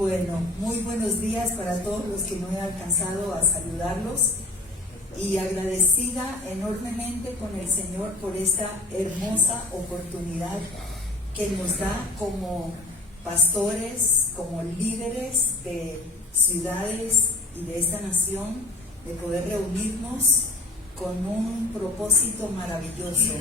Bueno, muy buenos días para todos los que no he alcanzado a saludarlos y agradecida enormemente con el Señor por esta hermosa oportunidad que nos da como pastores, como líderes de ciudades y de esta nación, de poder reunirnos con un propósito maravilloso,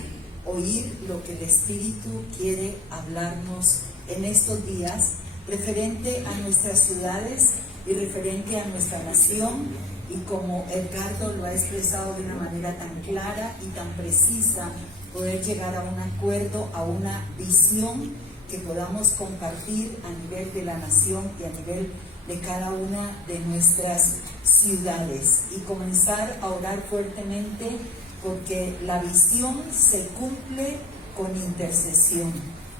oír lo que el Espíritu quiere hablarnos en estos días referente a nuestras ciudades y referente a nuestra nación, y como Edgardo lo ha expresado de una manera tan clara y tan precisa, poder llegar a un acuerdo, a una visión que podamos compartir a nivel de la nación y a nivel de cada una de nuestras ciudades, y comenzar a orar fuertemente porque la visión se cumple con intercesión,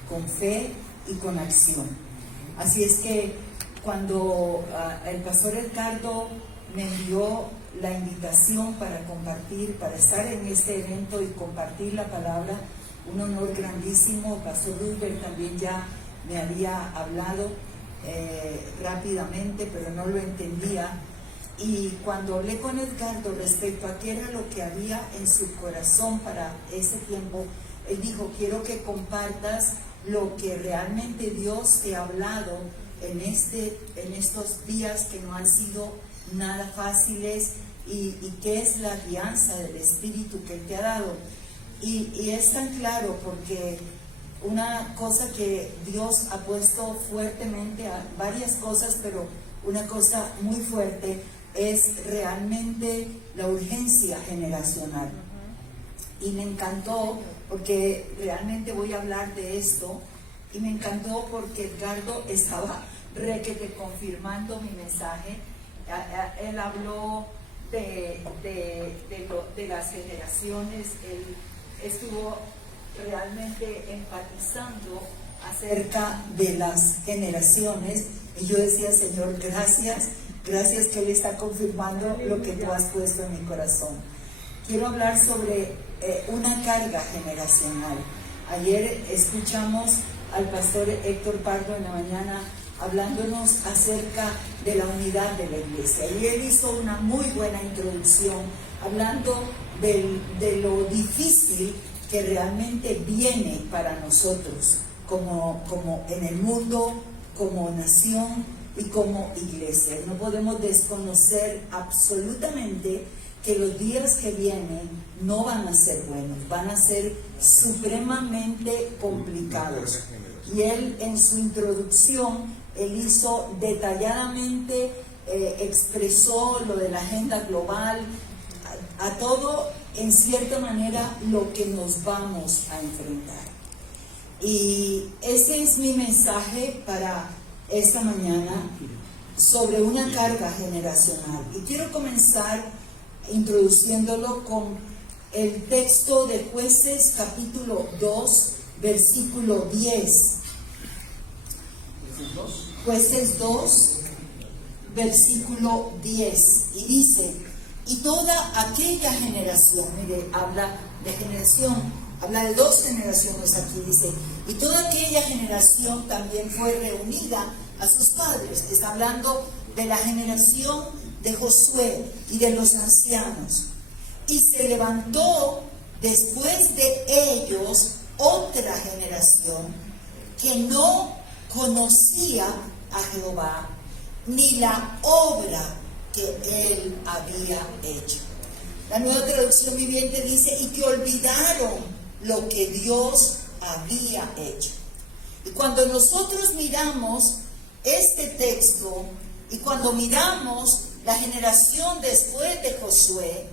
con fe y con acción. Así es que cuando el pastor Edgardo me envió la invitación para compartir, para estar en este evento y compartir la palabra, un honor grandísimo. Pastor Roosevelt también ya me había hablado rápidamente, pero no lo entendía. Y cuando hablé con Edgardo respecto a qué era lo que había en su corazón para ese tiempo, él dijo: quiero que compartas lo que realmente Dios te ha hablado en estos días que no han sido nada fáciles, y qué es la guianza del Espíritu que Él te ha dado. Y es tan claro porque una cosa que Dios ha puesto fuertemente, a varias cosas, pero una cosa muy fuerte es realmente la urgencia generacional. Y me encantó porque realmente voy a hablar de esto, y me encantó porque Edgardo estaba requete confirmando mi mensaje. Él habló de las generaciones, él estuvo realmente enfatizando acerca de las generaciones, y yo decía: Señor, gracias que Él está confirmando lo que tú has puesto en mi corazón. Quiero hablar sobre una carga generacional. Ayer escuchamos al pastor Héctor Pardo en la mañana hablándonos acerca de la unidad de la iglesia, y él hizo una muy buena introducción hablando de lo difícil que realmente viene para nosotros como en el mundo, como nación y como iglesia. No podemos desconocer absolutamente que los días que vienen no van a ser buenos, van a ser supremamente complicados. Y él, en su introducción, él hizo detalladamente, expresó lo de la agenda global, a todo, en cierta manera, lo que nos vamos a enfrentar. Y ese es mi mensaje para esta mañana, sobre una carga generacional. Y quiero comenzar introduciéndolo con el texto de Jueces capítulo 2, versículo 10. Jueces 2, versículo 10, y dice: y toda aquella generación, mire, habla de generación, habla de dos generaciones aquí, dice: y toda aquella generación también fue reunida a sus padres. Está hablando de la generación de Josué y de los ancianos. Y se levantó después de ellos otra generación que no conocía a Jehová ni la obra que él había hecho. La Nueva Traducción Viviente dice: y que olvidaron lo que Dios había hecho. Y cuando nosotros miramos este texto, y cuando miramos la generación después de Josué,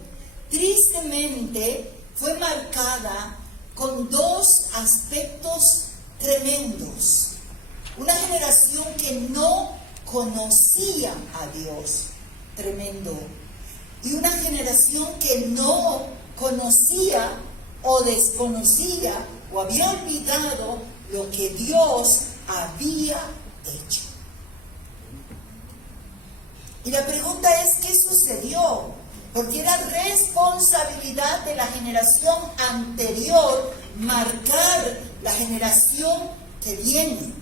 tristemente fue marcada con dos aspectos tremendos. Una generación que no conocía a Dios, tremendo. Y una generación que no conocía o desconocía o había olvidado lo que Dios había hecho. Y la pregunta es: ¿qué sucedió? Porque era responsabilidad de la generación anterior marcar la generación que viene.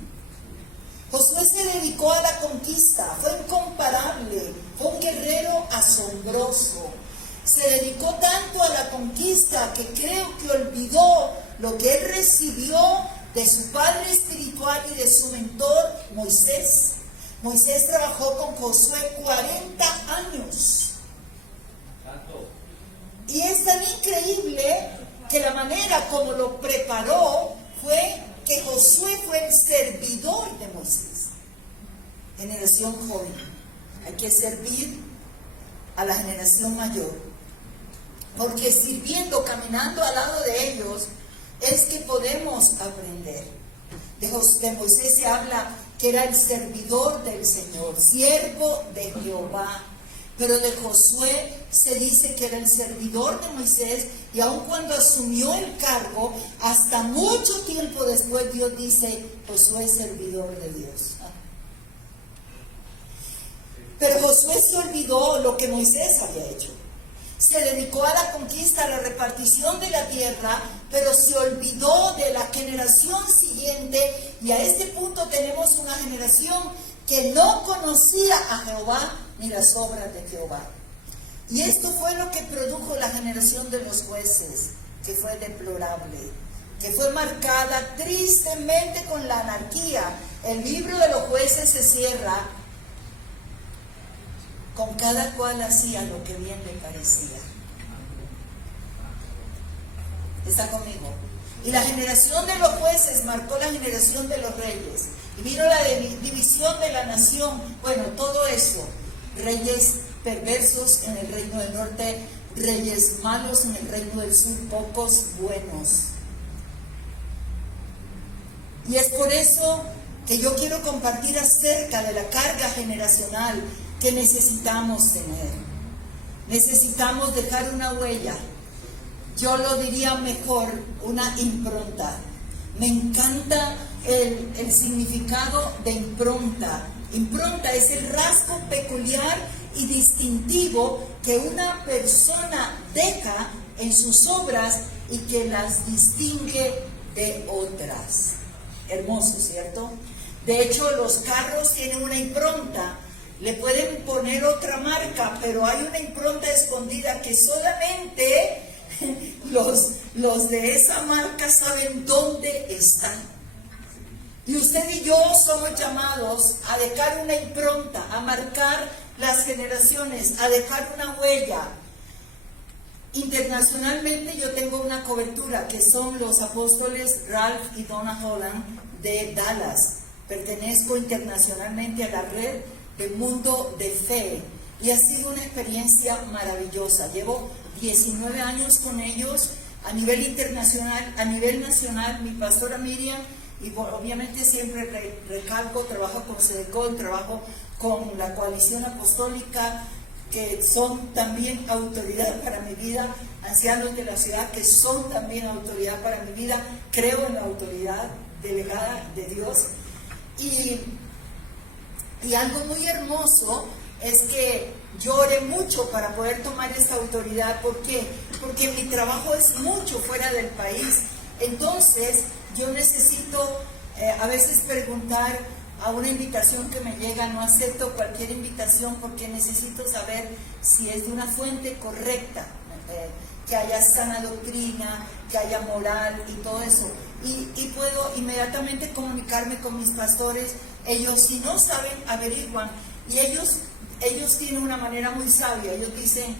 Josué se dedicó a la conquista, fue incomparable, fue un guerrero asombroso. Se dedicó tanto a la conquista que creo que olvidó lo que él recibió de su padre espiritual y de su mentor, Moisés. Moisés trabajó con Josué 40 años. Y es tan increíble que la manera como lo preparó fue que Josué fue el servidor de Moisés. Generación joven, hay que servir a la generación mayor, porque sirviendo, caminando al lado de ellos, es que podemos aprender. De Moisés se habla que era el servidor del Señor, siervo de Jehová. Pero de Josué se dice que era el servidor de Moisés, y aun cuando asumió el cargo, hasta mucho tiempo después Dios dice, Josué es servidor de Dios. Pero Josué se olvidó lo que Moisés había hecho. Se dedicó a la conquista, a la repartición de la tierra, pero se olvidó de la generación siguiente, y a este punto tenemos una generación que no conocía a Jehová ni las obras de Jehová. Y esto fue lo que produjo la generación de los jueces, que fue deplorable, que fue marcada tristemente con la anarquía. El libro de los jueces se cierra con cada cual hacía lo que bien le parecía. ¿Está conmigo? Y la generación de los jueces marcó la generación de los reyes. Y vino la división de la nación. Bueno, todo eso. Reyes perversos en el reino del norte, reyes malos en el reino del sur, pocos buenos. Y es por eso que yo quiero compartir acerca de la carga generacional que necesitamos tener. Necesitamos dejar una huella. Yo lo diría mejor, una impronta. Me encanta el significado de impronta. Impronta es el rasgo peculiar y distintivo que una persona deja en sus obras y que las distingue de otras. Hermoso, ¿cierto? De hecho, los carros tienen una impronta. Le pueden poner otra marca, pero hay una impronta escondida que solamente los de esa marca saben dónde están. Y usted y yo somos llamados a dejar una impronta, a marcar las generaciones, a dejar una huella. Internacionalmente yo tengo una cobertura que son los apóstoles Ralph y Donna Holland de Dallas. Pertenezco internacionalmente a la red de Mundo de Fe y ha sido una experiencia maravillosa. Llevo 19 años con ellos a nivel internacional, a nivel nacional. Mi pastora Miriam, y obviamente siempre recalco, trabajo con SEDECOL, trabajo con la coalición apostólica, que son también autoridad para mi vida, ancianos de la ciudad que son también autoridad para mi vida. Creo en la autoridad delegada de Dios. Y algo muy hermoso es que yo oré mucho para poder tomar esta autoridad. ¿Por qué? Porque mi trabajo es mucho fuera del país. Entonces yo necesito a veces preguntar a una invitación que me llega. No acepto cualquier invitación porque necesito saber si es de una fuente correcta, que haya sana doctrina, que haya moral y todo eso. Y puedo inmediatamente comunicarme con mis pastores. Ellos, si no saben, averiguan. Y ellos tienen una manera muy sabia. Ellos dicen,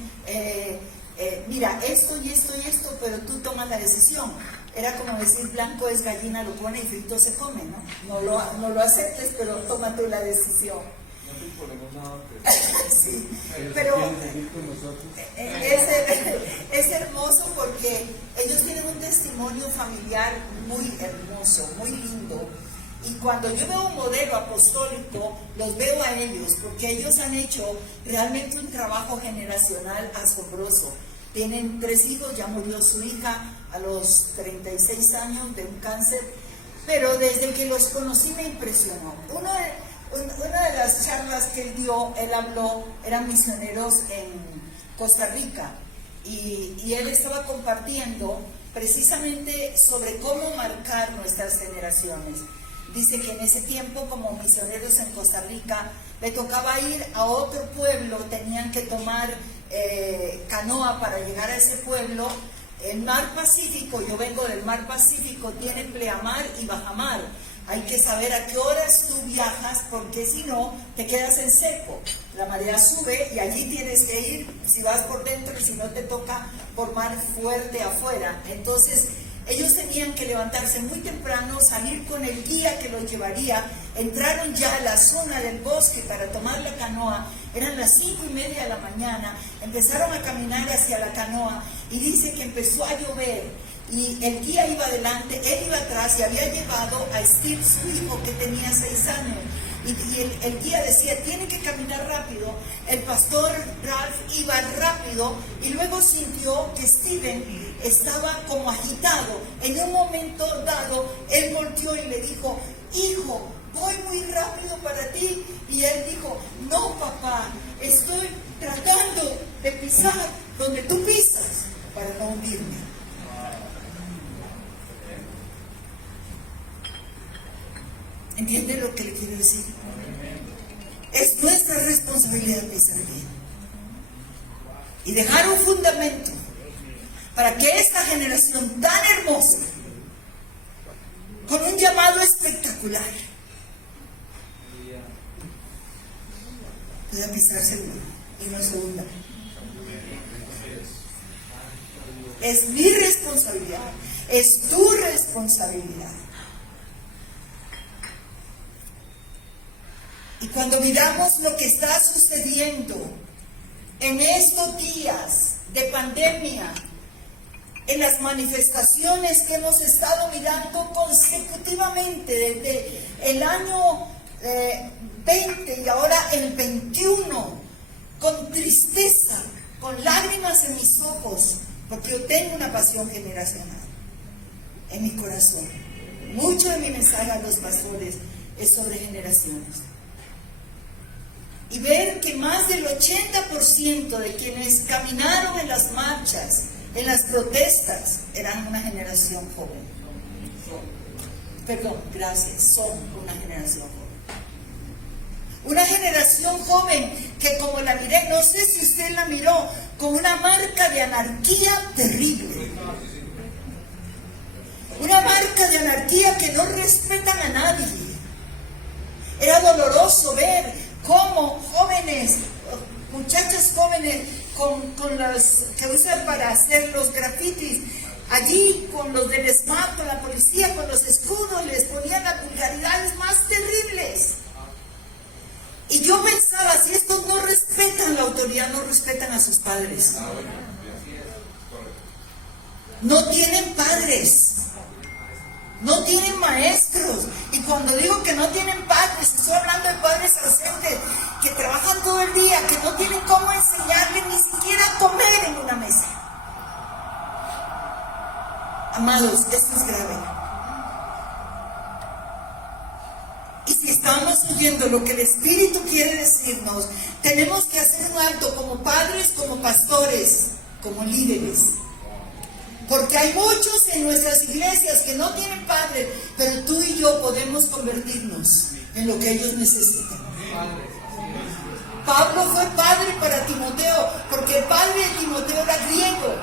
mira, esto y esto y esto, pero tú tomas la decisión. Era como decir, blanco es gallina, lo pone y frito se come, ¿no? No lo aceptes, pero toma tú la decisión. No te ponemos nada, pero... Sí, pero es hermoso porque ellos tienen un testimonio familiar muy hermoso, muy lindo. Y cuando yo veo un modelo apostólico, los veo a ellos, porque ellos han hecho realmente un trabajo generacional asombroso. Tienen 3 hijos, ya murió su hija a los 36 años de un cáncer, pero desde que los conocí me impresionó. Una de las charlas que él dio, él habló, eran misioneros en Costa Rica, y él estaba compartiendo precisamente sobre cómo marcar nuestras generaciones. dice que en ese tiempo, como misioneros en Costa Rica, le tocaba ir a otro pueblo, tenían que tomar canoa para llegar a ese pueblo. El mar Pacífico, yo vengo del mar Pacífico, tiene pleamar y bajamar. Hay que saber a qué horas tú viajas, porque si no, te quedas en seco. La marea sube y allí tienes que ir, si vas por dentro y si no te toca por mar fuerte afuera. Entonces, ellos tenían que levantarse muy temprano, salir con el guía que los llevaría. Entraron ya a la zona del bosque para tomar la canoa. Eran las 5:30 de la mañana. Empezaron a caminar hacia la canoa y dice que empezó a llover. Y el guía iba adelante, él iba atrás y había llevado a Steve, su hijo, que tenía 6 años. Y el guía decía, tiene que caminar rápido. El pastor Ralph iba rápido y luego sintió que Steven estaba como agitado. En un momento dado, él volteó y le dijo, hijo, voy muy rápido para ti. Y él dijo, no papá, estoy tratando de pisar donde tú pisas para no hundirme. ¿Entiende lo que le quiero decir? Es nuestra responsabilidad pisar bien y dejar un fundamento para que esta generación tan hermosa, con un llamado espectacular, pueda pisar seguro y no se hunda. Es mi responsabilidad, es tu responsabilidad. Y cuando miramos lo que está sucediendo en estos días de pandemia, en las manifestaciones que hemos estado mirando consecutivamente desde el año 20 y ahora el 21, con tristeza, con lágrimas en mis ojos, porque yo tengo una pasión generacional en mi corazón. Mucho de mi mensaje a los pastores es sobre generaciones. Y ver que más del 80% de quienes caminaron en las marchas, en las protestas, eran una generación joven. Perdón, gracias, son una generación joven. Una generación joven que, como la miré, no sé si usted la miró, con una marca de anarquía terrible. Una marca de anarquía que no respetan a nadie. Era doloroso ver cómo jóvenes, muchachos jóvenes con las que usan para hacer los grafitis, allí con los del SMAT, con la policía, con los escudos, les ponían las vulgaridades más terribles. Y yo pensaba, si estos no respetan la autoridad, no respetan a sus padres. No tienen padres. No tienen maestros. Y cuando digo que no tienen padres, estoy hablando de padres ausentes que trabajan todo el día, que no tienen cómo enseñarles ni siquiera a comer en una mesa. Amados, esto es grave. Y si estamos oyendo lo que el Espíritu quiere decirnos, tenemos que hacer un alto como padres, como pastores, como líderes. Porque hay muchos en nuestras iglesias que no tienen padre, pero tú y yo podemos convertirnos en lo que ellos necesitan. Pablo fue padre para Timoteo, porque el padre de Timoteo era griego.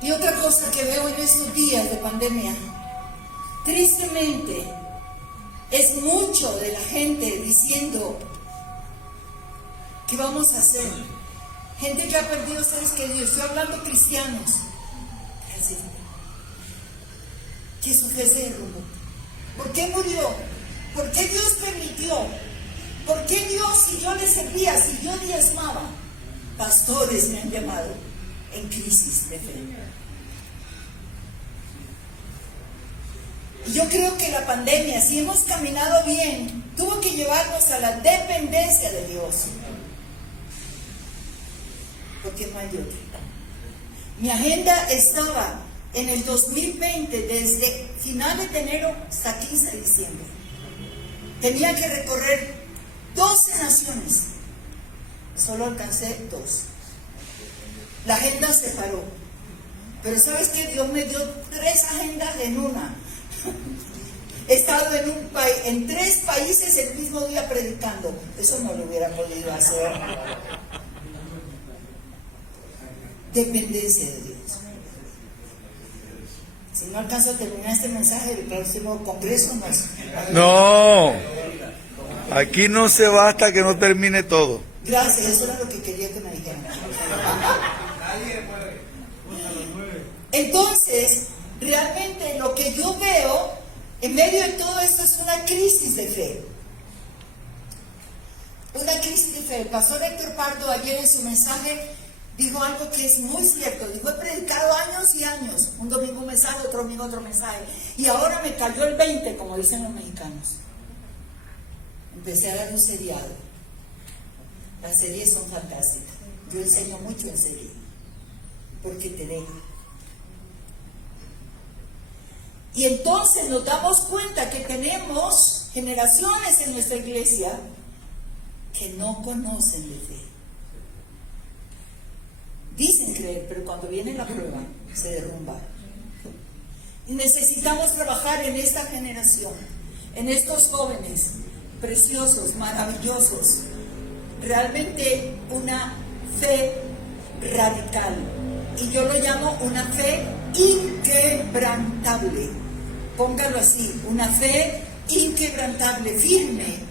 Y otra cosa que veo en estos días de pandemia, tristemente, es mucho de la gente diciendo, ¿qué vamos a hacer? Gente que ha perdido seres queridos, estoy hablando cristianos. Que su fe se derrumbó. ¿Por qué murió? ¿Por qué Dios permitió? ¿Por qué Dios, si yo le servía, si yo diezmaba? Pastores me han llamado en crisis de fe. Y yo creo que la pandemia, si hemos caminado bien, tuvo que llevarnos a la dependencia de Dios. Porque no hay otra. Mi agenda estaba en el 2020, desde finales de enero hasta 15 de diciembre. Tenía que recorrer 12 naciones. Solo alcancé 2. La agenda se paró. Pero ¿sabes qué? Dios me dio 3 agendas en una. He estado en 3 países el mismo día predicando. Eso no lo hubiera podido hacer. Dependencia de Dios. Si no alcanzo a terminar este mensaje, el próximo congreso No, aquí no se va hasta que no termine todo. Gracias, eso era lo que quería que me dijeran. Entonces, realmente lo que yo veo en medio de todo esto es una crisis de fe. Una crisis de fe. El pastor Héctor Pardo ayer en su mensaje dijo algo que es muy cierto. Dijo, he predicado años y años. Un domingo un mensaje, otro domingo otro mensaje. Y ahora me cayó el 20, como dicen los mexicanos. Empecé a dar un seriado. Las series son fantásticas. Yo enseño mucho en serie. Porque te deja. Y entonces nos damos cuenta que tenemos generaciones en nuestra iglesia que no conocen de fe. Dicen creer, pero cuando viene la prueba, se derrumban. Y necesitamos trabajar en esta generación, en estos jóvenes preciosos, maravillosos. Realmente una fe radical. Y yo lo llamo una fe inquebrantable. Póngalo así, una fe inquebrantable, firme.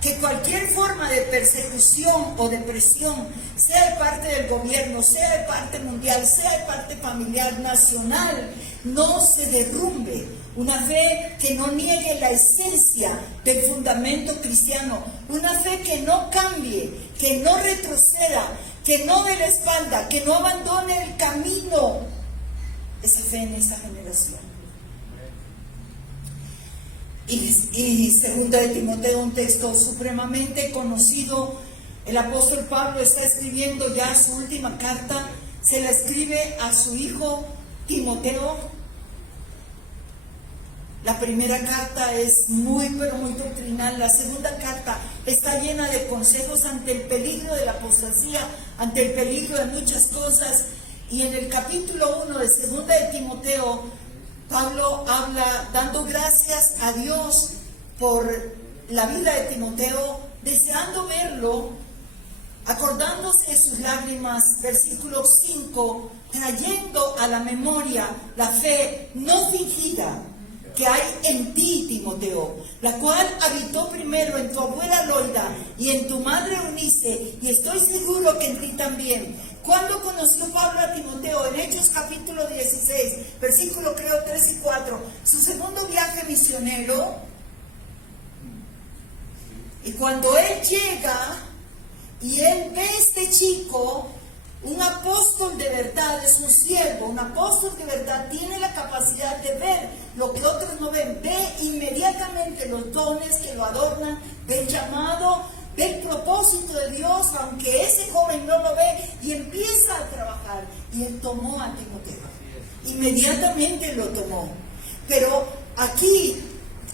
Que cualquier forma de persecución o de presión, sea de parte del gobierno, sea de parte mundial, sea de parte familiar, nacional, no se derrumbe. Una fe que no niegue la esencia del fundamento cristiano. Una fe que no cambie, que no retroceda, que no dé la espalda, que no abandone el camino. Esa fe en esa generación. Y segunda de Timoteo, un texto supremamente conocido. El apóstol Pablo está escribiendo ya su última carta. Se la escribe a su hijo Timoteo. La primera carta es muy doctrinal. La segunda carta está llena de consejos ante el peligro de la apostasía, ante el peligro de muchas cosas. Y en el capítulo 1 de segunda de Timoteo, Pablo habla dando gracias a Dios por la vida de Timoteo, deseando verlo, acordándose de sus lágrimas, versículo 5, trayendo a la memoria la fe no fingida que hay en ti, Timoteo, la cual habitó primero en tu abuela Loida y en tu madre Eunice, y estoy seguro que en ti también. ¿Cuándo conoció Pablo a Timoteo? En Hechos capítulo 16, versículo creo 3 y 4, su segundo viaje misionero. Y cuando él llega y él ve a este chico, un apóstol de verdad, es un siervo, un apóstol de verdad, tiene la capacidad de ver lo que otros no ven, ve inmediatamente los dones que lo adornan, ve el llamado, ve el propósito de Dios, aunque ese joven no lo ve, y empieza a trabajar. Y él tomó a Timoteo, inmediatamente lo tomó. Pero aquí,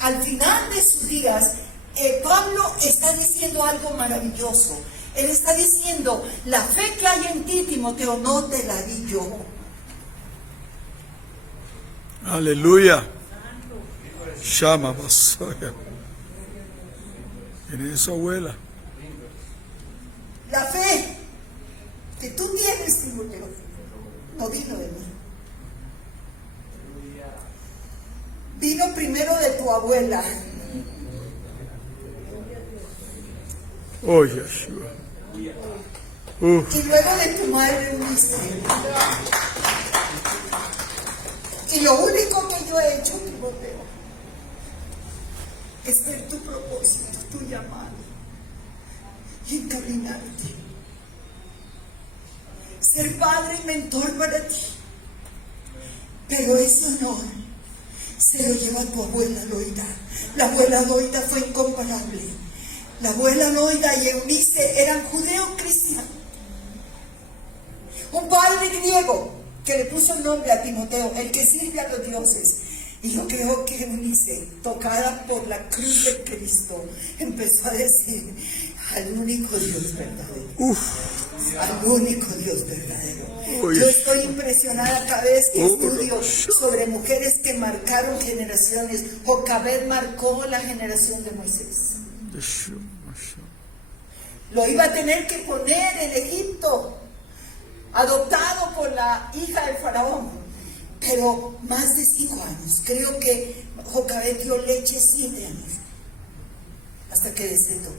al final de sus días, Pablo está diciendo algo maravilloso. Él está diciendo, la fe que hay en ti, Timoteo, no te la di yo. Aleluya. Shama Basaya. ¿Quién es su abuela? La fe que tú tienes, Timoteo, no vino de mí. Vino primero de tu abuela. Oh, Yeshua. Y luego de tu madre Eunice. Y lo único que yo he hecho, Timoteo, es ver tu propósito, tu llamado, y encaminarte. Ser padre y mentor para ti. Pero ese honor se lo lleva tu abuela Loida. La abuela Loida fue incomparable. La abuela Loida y Eunice eran judeos cristianos. Un padre griego que le puso el nombre a Timoteo, el que sirve a los dioses. Y yo creo que Eunice, tocada por la cruz de Cristo, empezó a decir al único Dios verdadero. al único Dios verdadero. Uy. Yo estoy impresionada cada vez que estudio sobre mujeres que marcaron generaciones. Jocabed marcó la generación de Moisés. Lo iba a tener que poner en Egipto, adoptado por la hija del faraón, pero más de 5 años. Creo que Jocabed dio leche 7 años, hasta que destetó.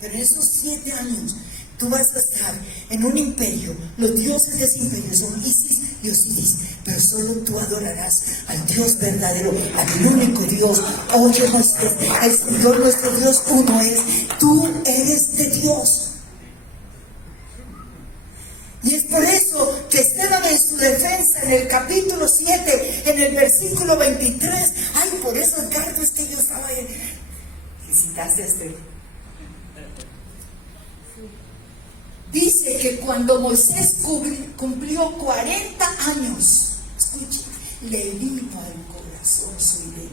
Pero en esos 7 años, tú vas a estar en un imperio. Los dioses de ese imperio son Isis y Osiris, pero solo tú adorarás al Dios verdadero, al único Dios. Oye, el Señor nuestro Dios uno es. Tú eres de Dios. Y es por eso que Esteban en su defensa, en el capítulo 7, en el versículo 23, ay, por eso Edgardo, es que yo estaba ahí. Felicitaste a Esteban. Dice que cuando Moisés cumplió 40 años, escuche, le vino al corazón su identidad.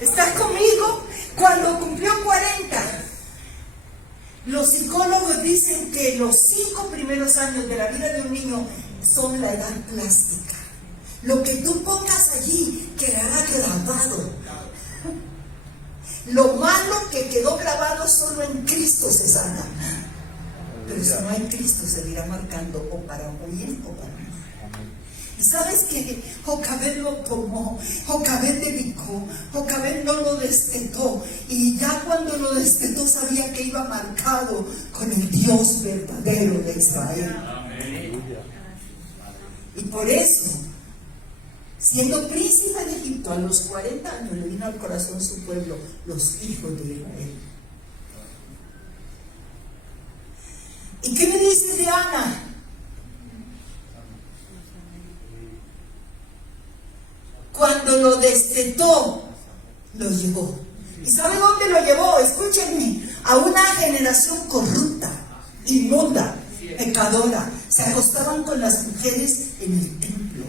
¿Estás conmigo? Cuando cumplió 40, los psicólogos dicen que los 5 primeros años de la vida de un niño son la edad plástica. Lo que tú pongas allí quedará grabado. Lo malo que quedó grabado solo en Cristo se sana. Pero si no hay Cristo, seguirá marcando o para bien o para mal. Y sabes que Jocabed lo tomó, Jocabed dedicó, Jocabed no lo destetó. Y ya cuando lo destetó sabía que iba marcado con el Dios verdadero de Israel. Y por eso, siendo príncipe de Egipto, a los 40 años le vino al corazón su pueblo, los hijos de Israel. ¿Y qué me dice de Ana? Cuando lo destetó, lo llevó. ¿Y sabe dónde lo llevó? Escúchenme, a una generación corrupta, inmunda, pecadora. Se acostaban con las mujeres en el templo.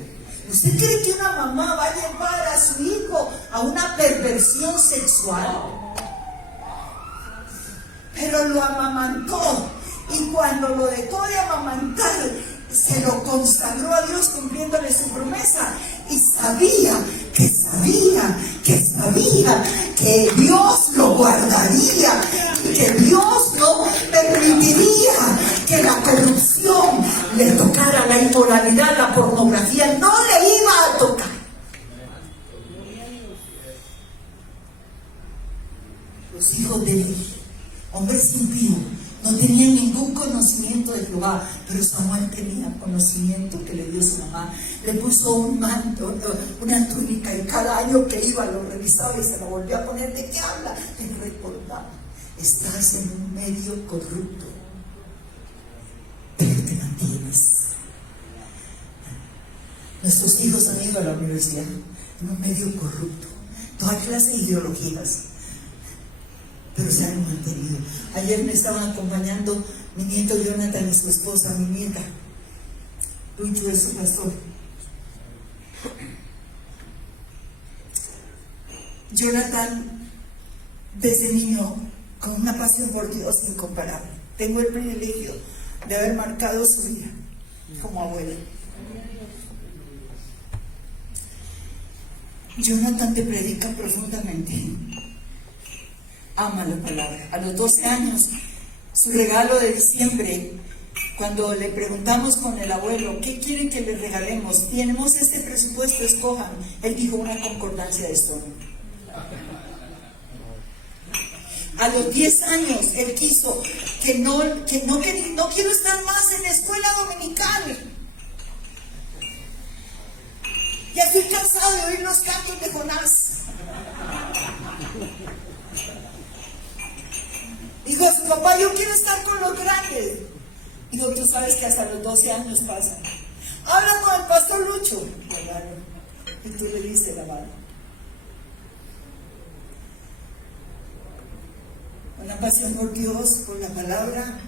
¿Usted cree que una mamá va a llevar a su hijo a una perversión sexual? Pero lo amamantó, y cuando lo dejó de amamantar, se lo consagró a Dios cumpliéndole su promesa. Y sabía que Dios lo guardaría, y que Dios no permitiría que la corrupción le tocara, la inmoralidad, la pornografía, no le iba a tocar. Los hijos de Eli, hombres impíos, no tenían ningún conocimiento de Jehová, pero Samuel tenía conocimiento que le dio su mamá. Le puso un manto, una túnica, y cada año que iba lo revisaba y se lo volvió a poner. ¿De qué habla? Le recordaba: estás en un medio corrupto, pero te mantienes. Nuestros hijos han ido a la universidad en un medio corrupto, toda clase de ideologías, pero se han mantenido. Ayer me estaban acompañando mi nieto Jonathan y su esposa, mi nieta. Lucho es su pastor. Jonathan, desde niño, con una pasión por Dios incomparable. Tengo el privilegio de haber marcado su vida como abuela. Jonathan te predica profundamente. Ama la palabra. A los 12 años, su regalo de diciembre, cuando le preguntamos con el abuelo, ¿qué quieren que le regalemos? Tenemos este presupuesto, escojan. Él dijo: una concordancia de Stone. A los 10 años, él quiso que no quiero estar más en la escuela dominical. Ya estoy cansado de oír los cantos de Jonás. Dijo a su papá: yo quiero estar con los grandes. Dijo: tú sabes que hasta los 12 años pasan. Habla con el pastor Lucho. Claro. Y tú le diste la mano. Una pasión por Dios, por la palabra,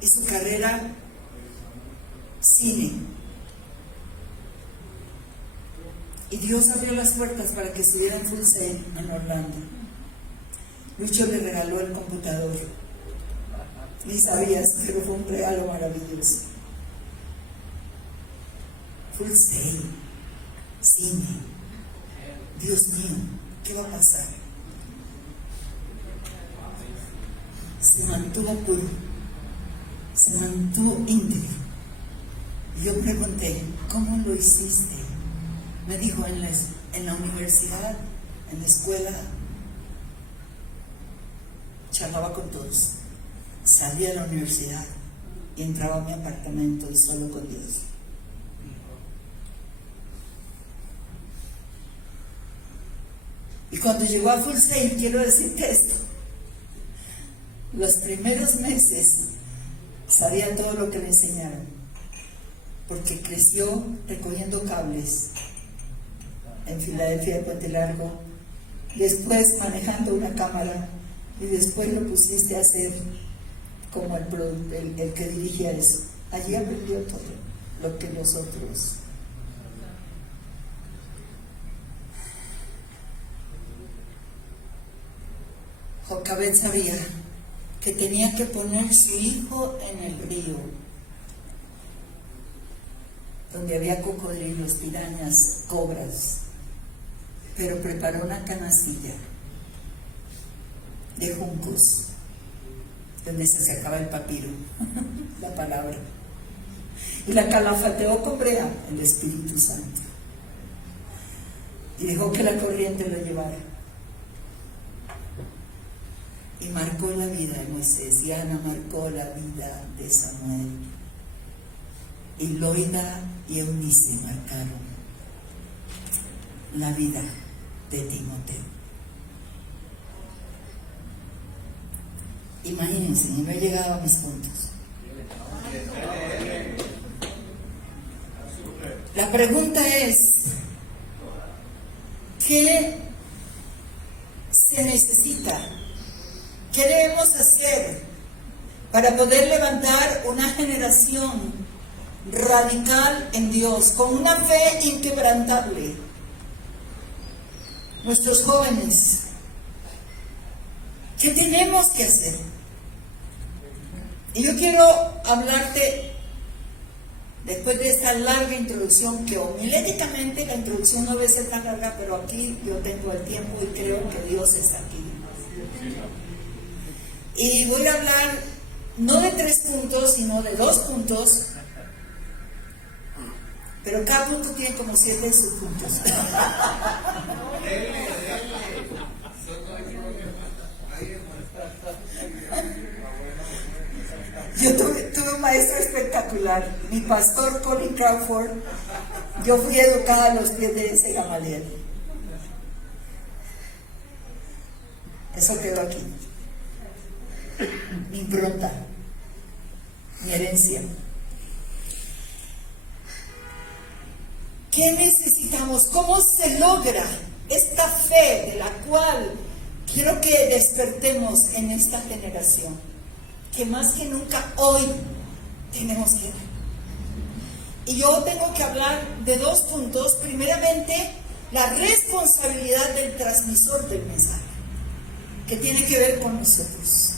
y su carrera, cine. Y Dios abrió las puertas para que estuviera en Full Sail, en Orlando. Lucho le regaló el computador. Ni sabías, pero fue un regalo maravilloso. Full Sail, cine. Dios mío, ¿qué va a pasar? Se mantuvo puro, se mantuvo íntegro. Y yo pregunté, ¿cómo lo hiciste? Me dijo, en la universidad, en la escuela, charlaba con todos. Salía de la universidad y entraba a mi apartamento y solo con Dios. Y cuando llegó a Full Sail, quiero decirte esto, los primeros meses sabía todo lo que le enseñaron, porque creció recogiendo cables en Filadelfia de Puente Largo, después manejando una cámara, y después lo pusiste a hacer como el que dirigía eso. Allí aprendió todo lo que nosotros. Jocabet sabía que tenía que poner su hijo en el río, donde había cocodrilos, pirañas, cobras, pero preparó una canastilla de juncos, donde se sacaba el papiro, la palabra, y la calafateó con brea, el Espíritu Santo, y dejó que la corriente lo llevara. Y marcó la vida de Moisés, y Ana marcó la vida de Samuel, y Loida y Eunice marcaron la vida de Timoteo. Imagínense, y no he llegado a mis puntos. La pregunta es, ¿qué se necesita? ¿Qué debemos hacer para poder levantar una generación radical en Dios, con una fe inquebrantable? Nuestros jóvenes, ¿qué tenemos que hacer? Y yo quiero hablarte, después de esta larga introducción, que homiléticamente la introducción no debe ser tan larga, pero aquí yo tengo el tiempo y creo que Dios está aquí. Y voy a hablar no de 3 puntos, sino de 2 puntos, pero cada punto tiene como 7 subpuntos. Yo tuve un maestro espectacular, mi pastor Colin Crawford. Yo fui educada a los pies de ese Gamaliel. Eso quedó aquí. Mi impronta, mi herencia. ¿Qué necesitamos? ¿Cómo se logra esta fe de la cual quiero que despertemos en esta generación? Que más que nunca hoy tenemos que dar. Y yo tengo que hablar de 2 puntos. Primeramente, la responsabilidad del transmisor del mensaje, que tiene que ver con nosotros.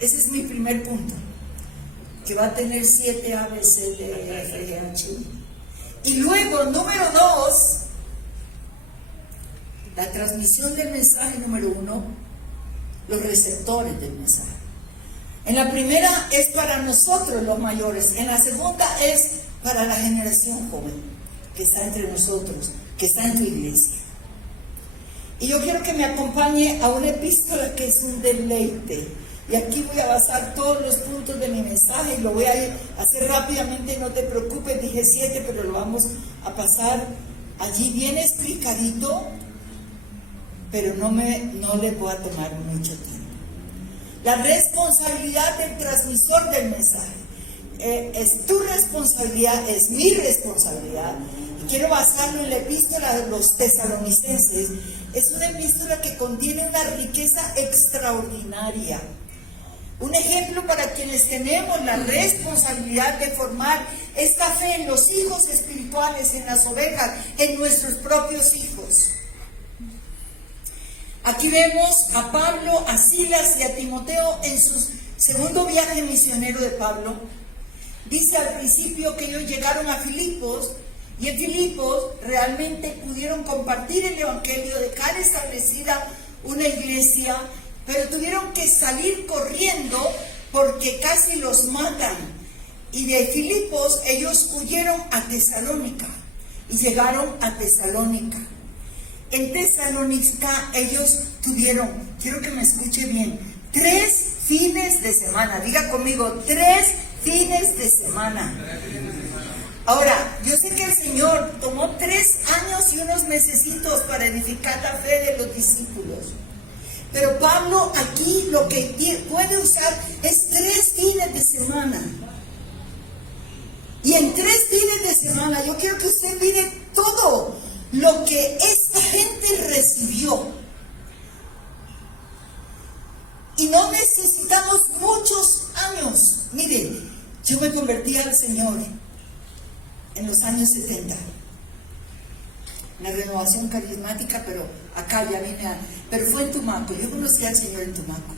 Ese es mi primer punto, que va a tener 7 A, B, C, D, E, F, G, H, I. Y luego, número 2, la transmisión del mensaje. Número 1, los receptores del mensaje. En la primera es para nosotros los mayores, en la segunda es para la generación joven, que está entre nosotros, que está en tu iglesia. Y yo quiero que me acompañe a una epístola que es un deleite. Y aquí voy a basar todos los puntos de mi mensaje y lo voy a hacer rápidamente, no te preocupes, dije 7, pero lo vamos a pasar allí bien explicadito, pero no le voy a tomar mucho tiempo. La responsabilidad del transmisor del mensaje. Es tu responsabilidad, es mi responsabilidad. Y quiero basarlo en la epístola de los Tesalonicenses. Es una epístola que contiene una riqueza extraordinaria. Un ejemplo para quienes tenemos la responsabilidad de formar esta fe en los hijos espirituales, en las ovejas, en nuestros propios hijos. Aquí vemos a Pablo, a Silas y a Timoteo en su segundo viaje misionero de Pablo. Dice al principio que ellos llegaron a Filipos, y en Filipos realmente pudieron compartir el evangelio, dejar establecida una iglesia, pero tuvieron que salir corriendo porque casi los matan. Y de Filipos ellos huyeron a Tesalónica y llegaron a Tesalónica. En Tesalónica ellos tuvieron, quiero que me escuche bien, 3 fines de semana. Diga conmigo, 3 fines de semana. Ahora, yo sé que el Señor tomó 3 años y unos mesecitos para edificar la fe de los discípulos. Pero Pablo aquí lo que puede usar es 3 fines de semana. Y en 3 fines de semana yo quiero que usted mire todo lo que esta gente recibió. Y no necesitamos muchos años. Miren, yo me convertí al Señor en los años 70. La renovación carismática, pero acá ya vine pero fue en Tumaco. Yo conocí al Señor en Tumaco.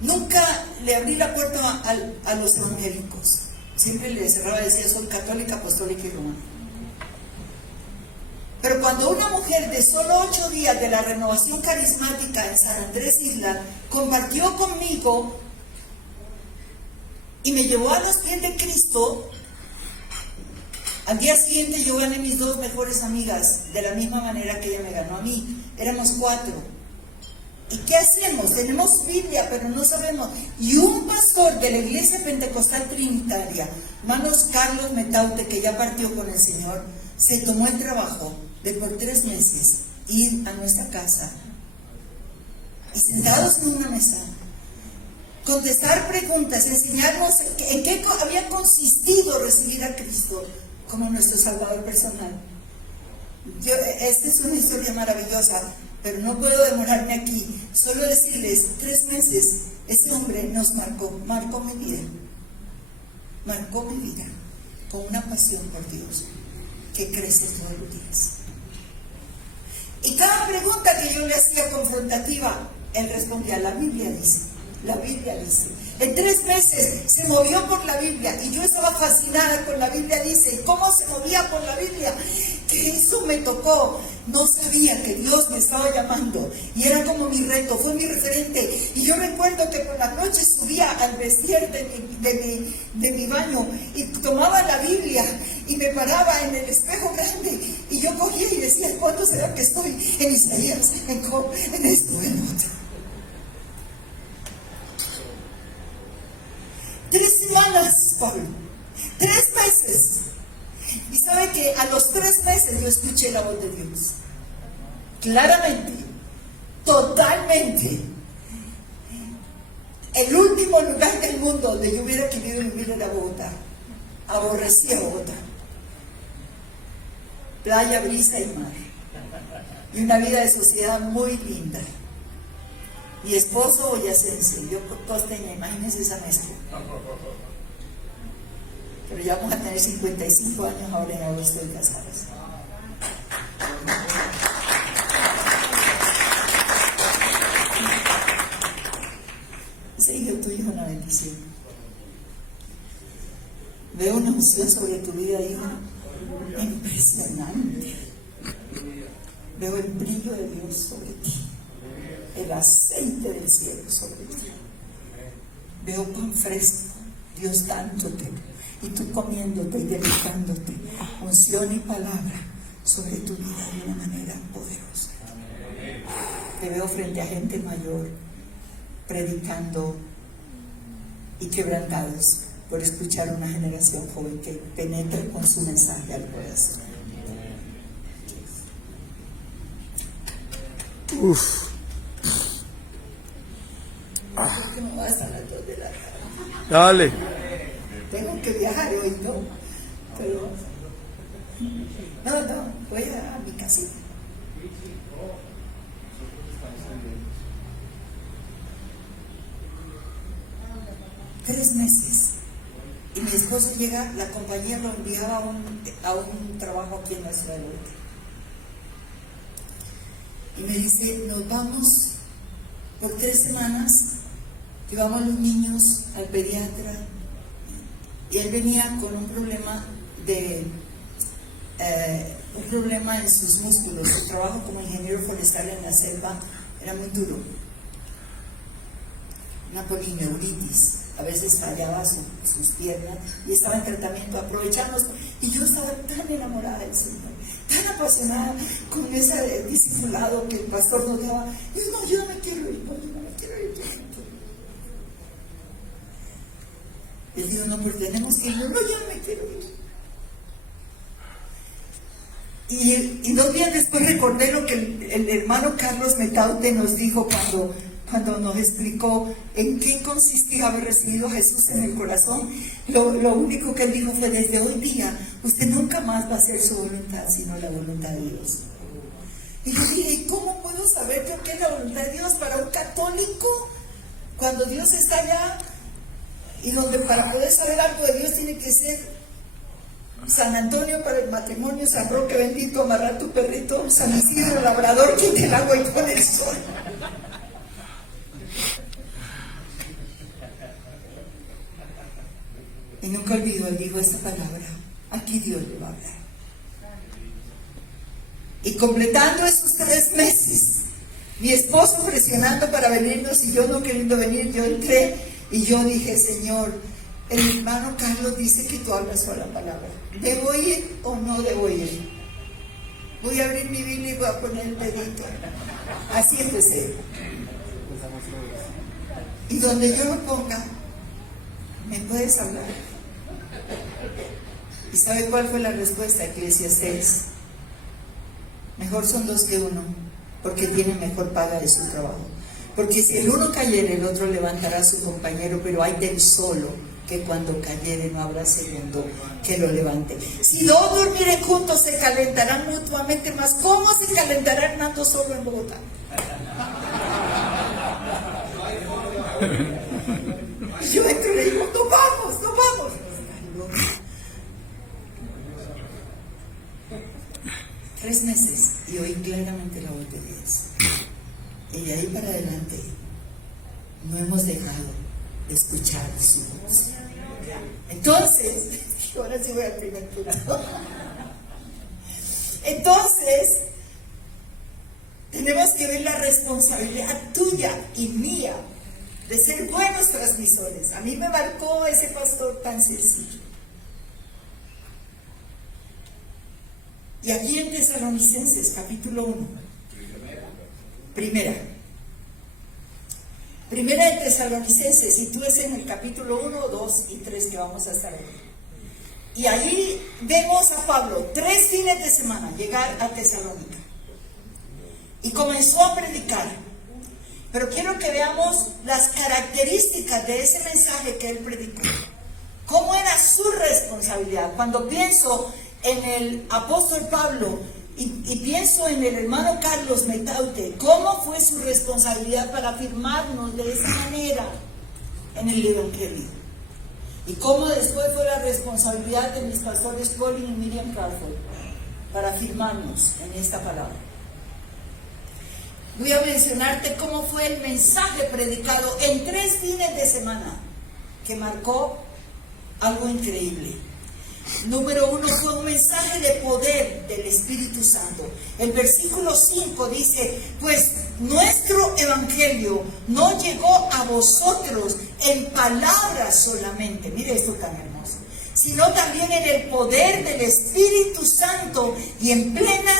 Nunca le abrí la puerta a los evangélicos. Siempre le cerraba y decía, soy católica, apostólica y romana. Pero cuando una mujer de solo 8 días de la renovación carismática en San Andrés Isla compartió conmigo y me llevó a los pies de Cristo, al día siguiente yo gané mis 2 mejores amigas de la misma manera que ella me ganó a mí. Éramos 4. ¿Y qué hacemos? Tenemos Biblia, pero no sabemos. Y un pastor de la Iglesia Pentecostal Trinitaria, hermanos Carlos Metaute, que ya partió con el Señor, se tomó el trabajo de por 3 meses ir a nuestra casa y sentados en una mesa, contestar preguntas, enseñarnos en qué había consistido recibir a Cristo como nuestro Salvador personal. Esta es una historia maravillosa, pero no puedo demorarme aquí. Solo decirles, 3 meses, ese hombre nos marcó mi vida. Marcó mi vida con una pasión por Dios que crece todos los días. Y cada pregunta que yo le hacía confrontativa, él respondía, la Biblia dice. La Biblia dice. En 3 meses se movió por la Biblia y yo estaba fascinada con la Biblia dice. ¿Cómo se movía por la Biblia? Que eso me tocó. No sabía que Dios me estaba llamando y era como mi reto, fue mi referente. Y yo recuerdo que por la noche subía al vestir de mi baño y tomaba la Biblia y me paraba en el espejo grande y yo cogía y decía, ¿cuánto será que estoy? En Isaías, en Job, en esto, en otro. 3 semanas, Pablo, 3 meses. Y sabe que a los 3 meses yo escuché la voz de Dios. Claramente, totalmente. El último lugar del mundo donde yo hubiera querido vivir era Bogotá. Aborrecí a Bogotá. Playa, brisa y mar. Y una vida de sociedad muy linda. Mi esposo boyacense, yo costeña, imagínense esa mezcla. Pero ya vamos a tener 55 años ahora en agosto de casadas. Ese hijo tuyo es una bendición. Veo una unción sobre tu vida, hijo, impresionante. Veo el brillo de Dios sobre ti, el aceite del cielo sobre ti. Veo pan fresco, Dios dándote y tú comiéndote y deleitándote, unción y palabra sobre tu vida de una manera poderosa. Te veo frente a gente mayor, predicando y quebrantados por escuchar una generación joven que penetra con su mensaje al corazón. Uf. ¿Por qué no vas a las 2 de la tarde? Dale. Tengo que viajar hoy, ¿no? Pero no, voy a mi casita. Tres meses. Y mi esposo llega, la compañía lo enviaba a un trabajo aquí en la ciudad del norte. y me dice, nos vamos por 3 semanas, llevamos los niños al pediatra, y él venía con un problema en sus músculos. Su trabajo como ingeniero forestal en la selva era muy duro, una polineuritis, a veces fallaba sus piernas y estaba en tratamiento, aprovechamos, y yo estaba tan enamorada del Señor, tan apasionada con ese discipulado que el pastor nos daba. Y yo, no, yo no me quiero ir, Y él dijo, no, porque tenemos que ir. No, yo no me quiero ir. Y 2 días después recordé lo que el hermano Carlos Metaute nos dijo cuando nos explicó en qué consistía haber recibido a Jesús en el corazón. Lo único que él dijo fue, desde hoy día, usted nunca más va a hacer su voluntad, sino la voluntad de Dios. Y yo dije, ¿y cómo puedo saber yo qué es la voluntad de Dios para un católico? Cuando Dios está allá, y donde para poder saber algo de Dios tiene que ser San Antonio para el matrimonio, San Roque bendito, amarrar tu perrito, San Isidro labrador, quita el agua y pone el sol. Y nunca olvido, él dijo esta palabra, aquí Dios le va a hablar. Y completando esos 3 meses, mi esposo presionando para venirnos y yo no queriendo venir, yo entré y yo dije, Señor, el hermano Carlos dice que tú hablas sola palabra. ¿Debo ir o no debo ir? Voy a abrir mi Biblia y voy a poner el dedito. Así empecé. Y donde yo lo ponga, ¿me puedes hablar? ¿Y sabe cuál fue la respuesta, Eclesiastés? Mejor son 2 que 1, porque tienen mejor paga de su trabajo. Porque si el uno cayere, el otro levantará a su compañero, pero hay del solo, que cuando cayere no habrá segundo que lo levante. Si 2 durmieren juntos, se calentarán mutuamente, más ¿cómo se calentarán andando solo en Bogotá? Y yo entro y le digo, no vamos. 3 meses y oí claramente la voz de Dios. Y de ahí para adelante no hemos dejado de escuchar su voz. Entonces, ahora sí voy al primer punto. Entonces, tenemos que ver la responsabilidad tuya y mía de ser buenos transmisores. A mí me marcó ese pastor tan sencillo. Y aquí en Tesalonicenses, capítulo 1, Primera de Tesalonicenses, y tú es en el capítulo 1, 2 y 3 que vamos a estar ahí. Y ahí vemos a Pablo 3 fines de semana llegar a Tesalónica. Y comenzó a predicar. Pero quiero que veamos las características de ese mensaje que él predicó. ¿Cómo era su responsabilidad? Cuando pienso en el apóstol Pablo y pienso en el hermano Carlos Metaute, ¿cómo fue su responsabilidad para afirmarnos de esa manera en el Evangelio? Y cómo después fue la responsabilidad de mis pastores Colin y Miriam Crawford para afirmarnos en esta palabra. Voy a mencionarte cómo fue el mensaje predicado en 3 fines de semana que marcó algo increíble. Número 1 fue un mensaje de poder del Espíritu Santo. El versículo 5 dice, pues nuestro evangelio no llegó a vosotros en palabras solamente, mire esto tan hermoso, sino también en el poder del Espíritu Santo y en plena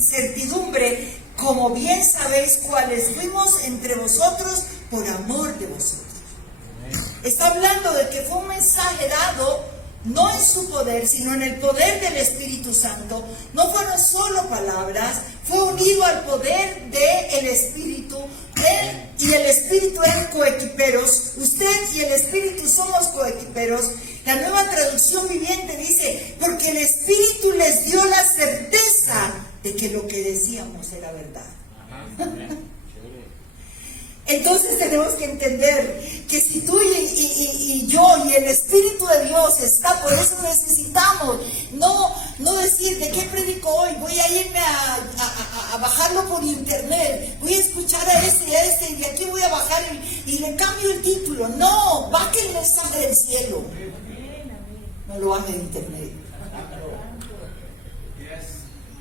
certidumbre, como bien sabéis cuáles fuimos entre vosotros por amor de vosotros. Está hablando de que fue un mensaje dado no en su poder, sino en el poder del Espíritu Santo. No fueron solo palabras, fue unido al poder del Espíritu. Él y el Espíritu eran coequiperos. Usted y el Espíritu somos coequiperos. La Nueva Traducción Viviente dice, porque el Espíritu les dio la certeza de que lo que decíamos era verdad. Entonces tenemos que entender que si tú y yo y el Espíritu de Dios está, por eso necesitamos no decir de qué predico hoy, voy a irme a bajarlo por internet, voy a escuchar a este y de aquí voy a bajar y le cambio el título. No, baje el mensaje del cielo, no lo baje de internet.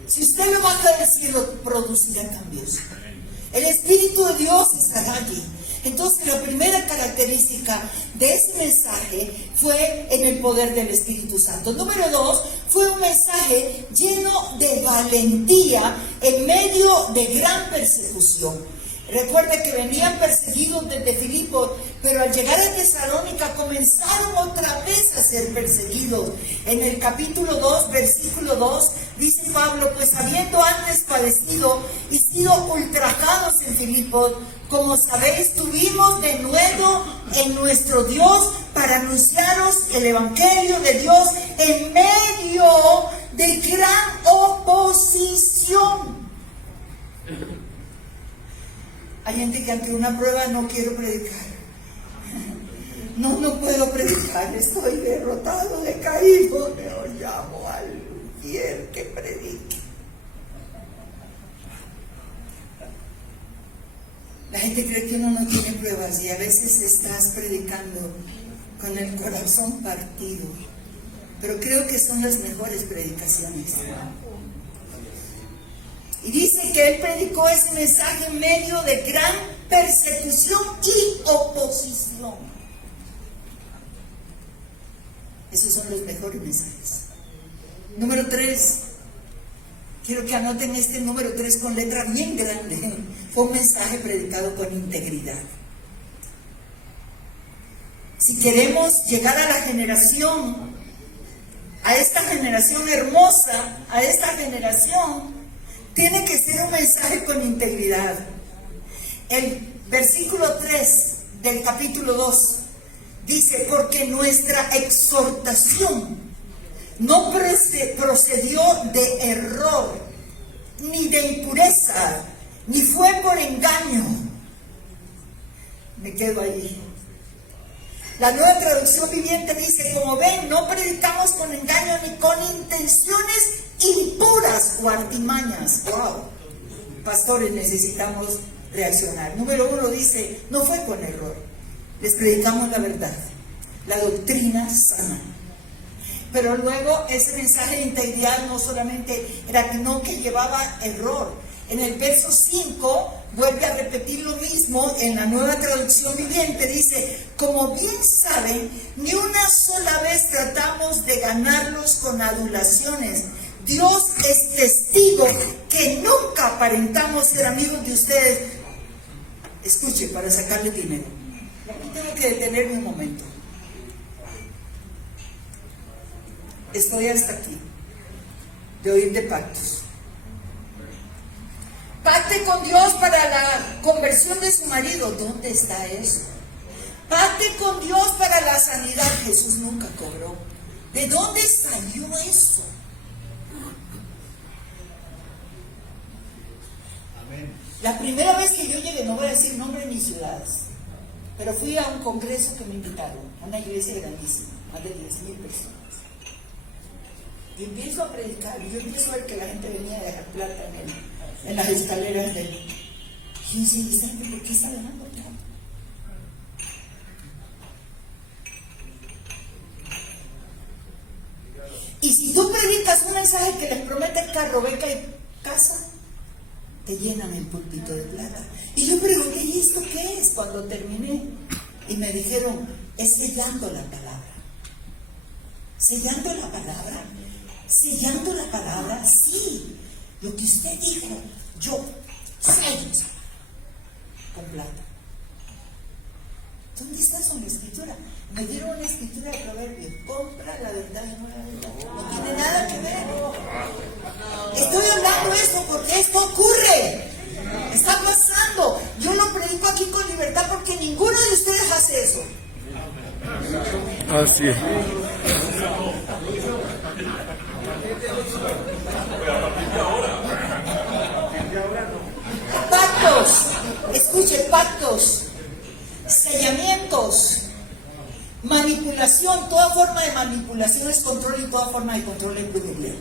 Si usted lo baja del cielo, producirá cambios. El Espíritu de Dios estará allí. Entonces, la primera característica de ese mensaje fue en el poder del Espíritu Santo. Número 2, fue un mensaje lleno de valentía en medio de gran persecución. Recuerde que venían perseguidos desde Filipos, pero al llegar a Tesalónica comenzaron otra vez a ser perseguidos. En el capítulo 2, versículo 2, dice Pablo: pues habiendo antes padecido y sido ultrajados en Filipos, como sabéis, tuvimos de nuevo en nuestro Dios para anunciaros el Evangelio de Dios en medio de gran oposición. Hay gente que ante una prueba no quiero predicar. No puedo predicar, estoy derrotado, decaído. Mejor llamo al fiel que predique. La gente cree que uno no tiene pruebas y a veces estás predicando con el corazón partido. Pero creo que son las mejores predicaciones. Y dice que él predicó ese mensaje en medio de gran persecución y oposición. Esos son los mejores mensajes. Número 3. Quiero que anoten este número 3 con letra bien grande. Fue un mensaje predicado con integridad. Si queremos llegar a la generación, a esta generación hermosa, a esta generación, tiene que ser un mensaje con integridad. El versículo 3 del capítulo 2 dice: porque nuestra exhortación no procedió de error, ni de impureza, ni fue por engaño. Me quedo ahí. La Nueva Traducción Viviente dice: como ven, no predicamos con engaño ni con intenciones impuras o artimañas. Wow, pastores, necesitamos reaccionar. Número 1 dice: no fue con error, les predicamos la verdad, la doctrina sana. Pero luego ese mensaje de integridad no solamente era que llevaba error. En el verso 5 vuelve a repetir lo mismo en la Nueva Traducción Viviente. Dice: como bien saben, ni una sola vez tratamos de ganarlos con adulaciones. Dios es testigo que nunca aparentamos ser amigos de ustedes. Escuche, para sacarle dinero. Aquí tengo que detenerme un momento. Estoy hasta aquí de oír de pactos. Pacte con Dios para la conversión de su marido. ¿Dónde está eso? Pacte con Dios para la sanidad. Jesús nunca cobró. ¿De dónde salió eso? La primera vez que yo llegué, no voy a decir nombre ni ciudades, pero fui a un congreso que me invitaron, a una iglesia grandísima, más de 10,000 personas. Y empiezo a predicar, y yo empiezo a ver que la gente venía a dejar plata en las escaleras del... Y yo decía: ¿esta gente por qué está ganando plata? Y si tú predicas un mensaje que les promete carro, beca y casa, te llenan el púlpito de plata. Y yo pregunté: ¿y esto qué es? Cuando terminé, y me dijeron: es sellando la palabra. ¿Sellando la palabra? ¿Sellando la palabra? Sí. Lo que usted dijo, yo sello con plata. ¿Dónde está eso en la escritura? Me dieron una escritura de Proverbios: compra la verdad y no la verdad. No tiene nada que ver. Estoy hablando esto porque esto ocurre. Está pasando. Yo lo predico aquí con libertad porque ninguno de ustedes hace eso. Así es. Pactos. Escuche, pactos. manipulación, toda forma de manipulación es control y toda forma de control es brujería.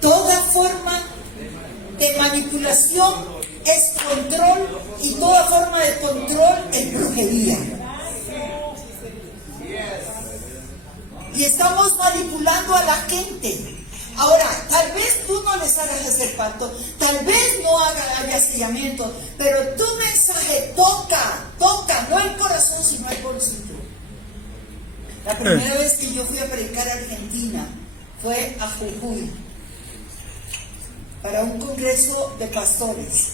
Toda forma de manipulación es control y toda forma de control es brujería. Y estamos manipulando a la gente. Ahora, tal vez tú no les hagas hacer pacto, tal vez no haya sellamiento, pero tu mensaje toca, no el corazón, sino el bolsillo. La primera vez que yo fui a predicar a Argentina fue a Jujuy, para un congreso de pastores.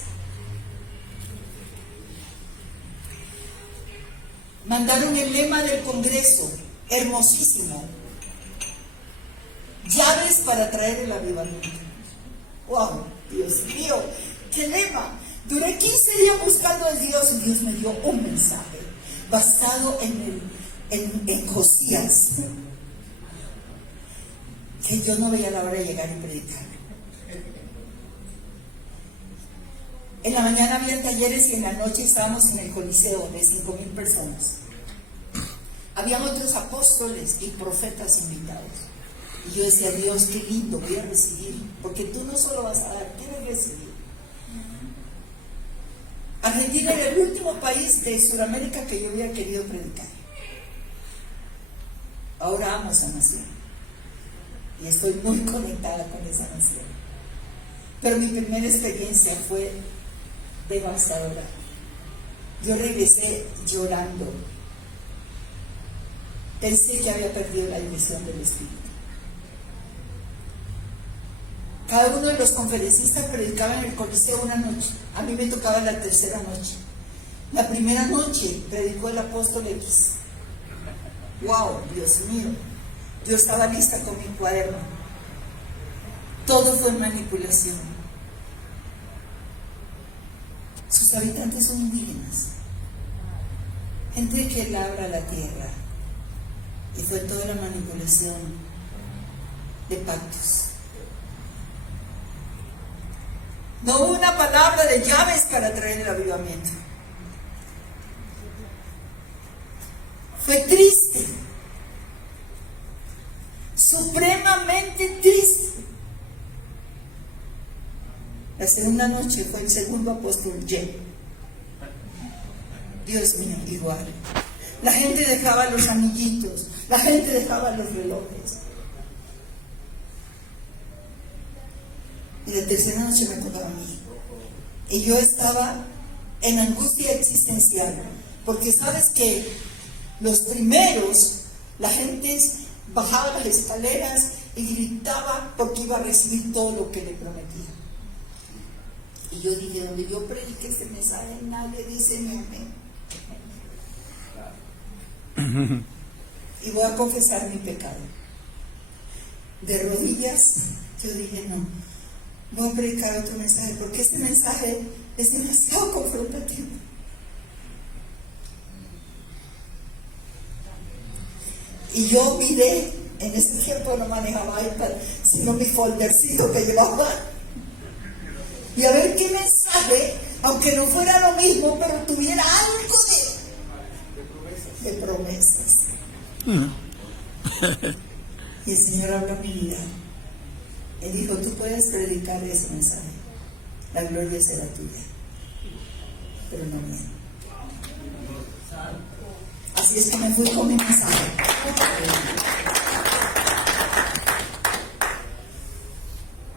Mandaron el lema del congreso, hermosísimo: llaves para traer el avivamiento. ¡Wow! Dios mío, qué lema. Duré 15 días buscando a Dios y Dios me dio un mensaje basado en Josías, que yo no veía la hora de llegar y predicar. En la mañana había talleres y en la noche estábamos en el Coliseo de 5,000 personas. Habían otros apóstoles y profetas invitados. Y yo decía, Dios, qué lindo, voy a recibir, porque tú no solo vas a dar, quieres recibir. Argentina era el último país de Sudamérica que yo había querido predicar. Ahora amo esa nación y estoy muy conectada con esa nación. Pero mi primera experiencia fue devastadora. Yo regresé llorando. Pensé que había perdido la dirección del Espíritu. Cada uno de los conferencistas predicaba en el Coliseo una noche. A mí me tocaba la tercera noche. La primera noche predicó el apóstol X. ¡Wow! Dios mío. Yo estaba lista con mi cuaderno. Todo fue manipulación. Sus habitantes son indígenas. Gente que labra la tierra. Y fue toda la manipulación de pactos. No hubo una palabra de llaves para traer el avivamiento. Fue triste, supremamente triste. La segunda noche fue el segundo apóstol Y. Dios mío, igual. La gente dejaba los anillitos, la gente dejaba los relojes. Y la tercera noche me tocaba a mí. Y yo estaba en angustia existencial, porque sabes que los primeros, la gente bajaba las escaleras y gritaba porque iba a recibir todo lo que le prometía. Y yo dije, donde yo predique este mensaje, nadie dice ni amén. Y voy a confesar mi pecado. De rodillas, yo dije, no, voy a predicar otro mensaje, porque este mensaje es demasiado confrontativo. Y yo miré, en ese tiempo no manejaba iPad, sino mi foldercito que llevaba. Y a ver qué mensaje, aunque no fuera lo mismo, pero tuviera algo de promesas. Y el Señor habló a mi vida. Él dijo, tú puedes predicar ese mensaje. La gloria será tuya, pero no mía. Así es que me fui con mi mensaje.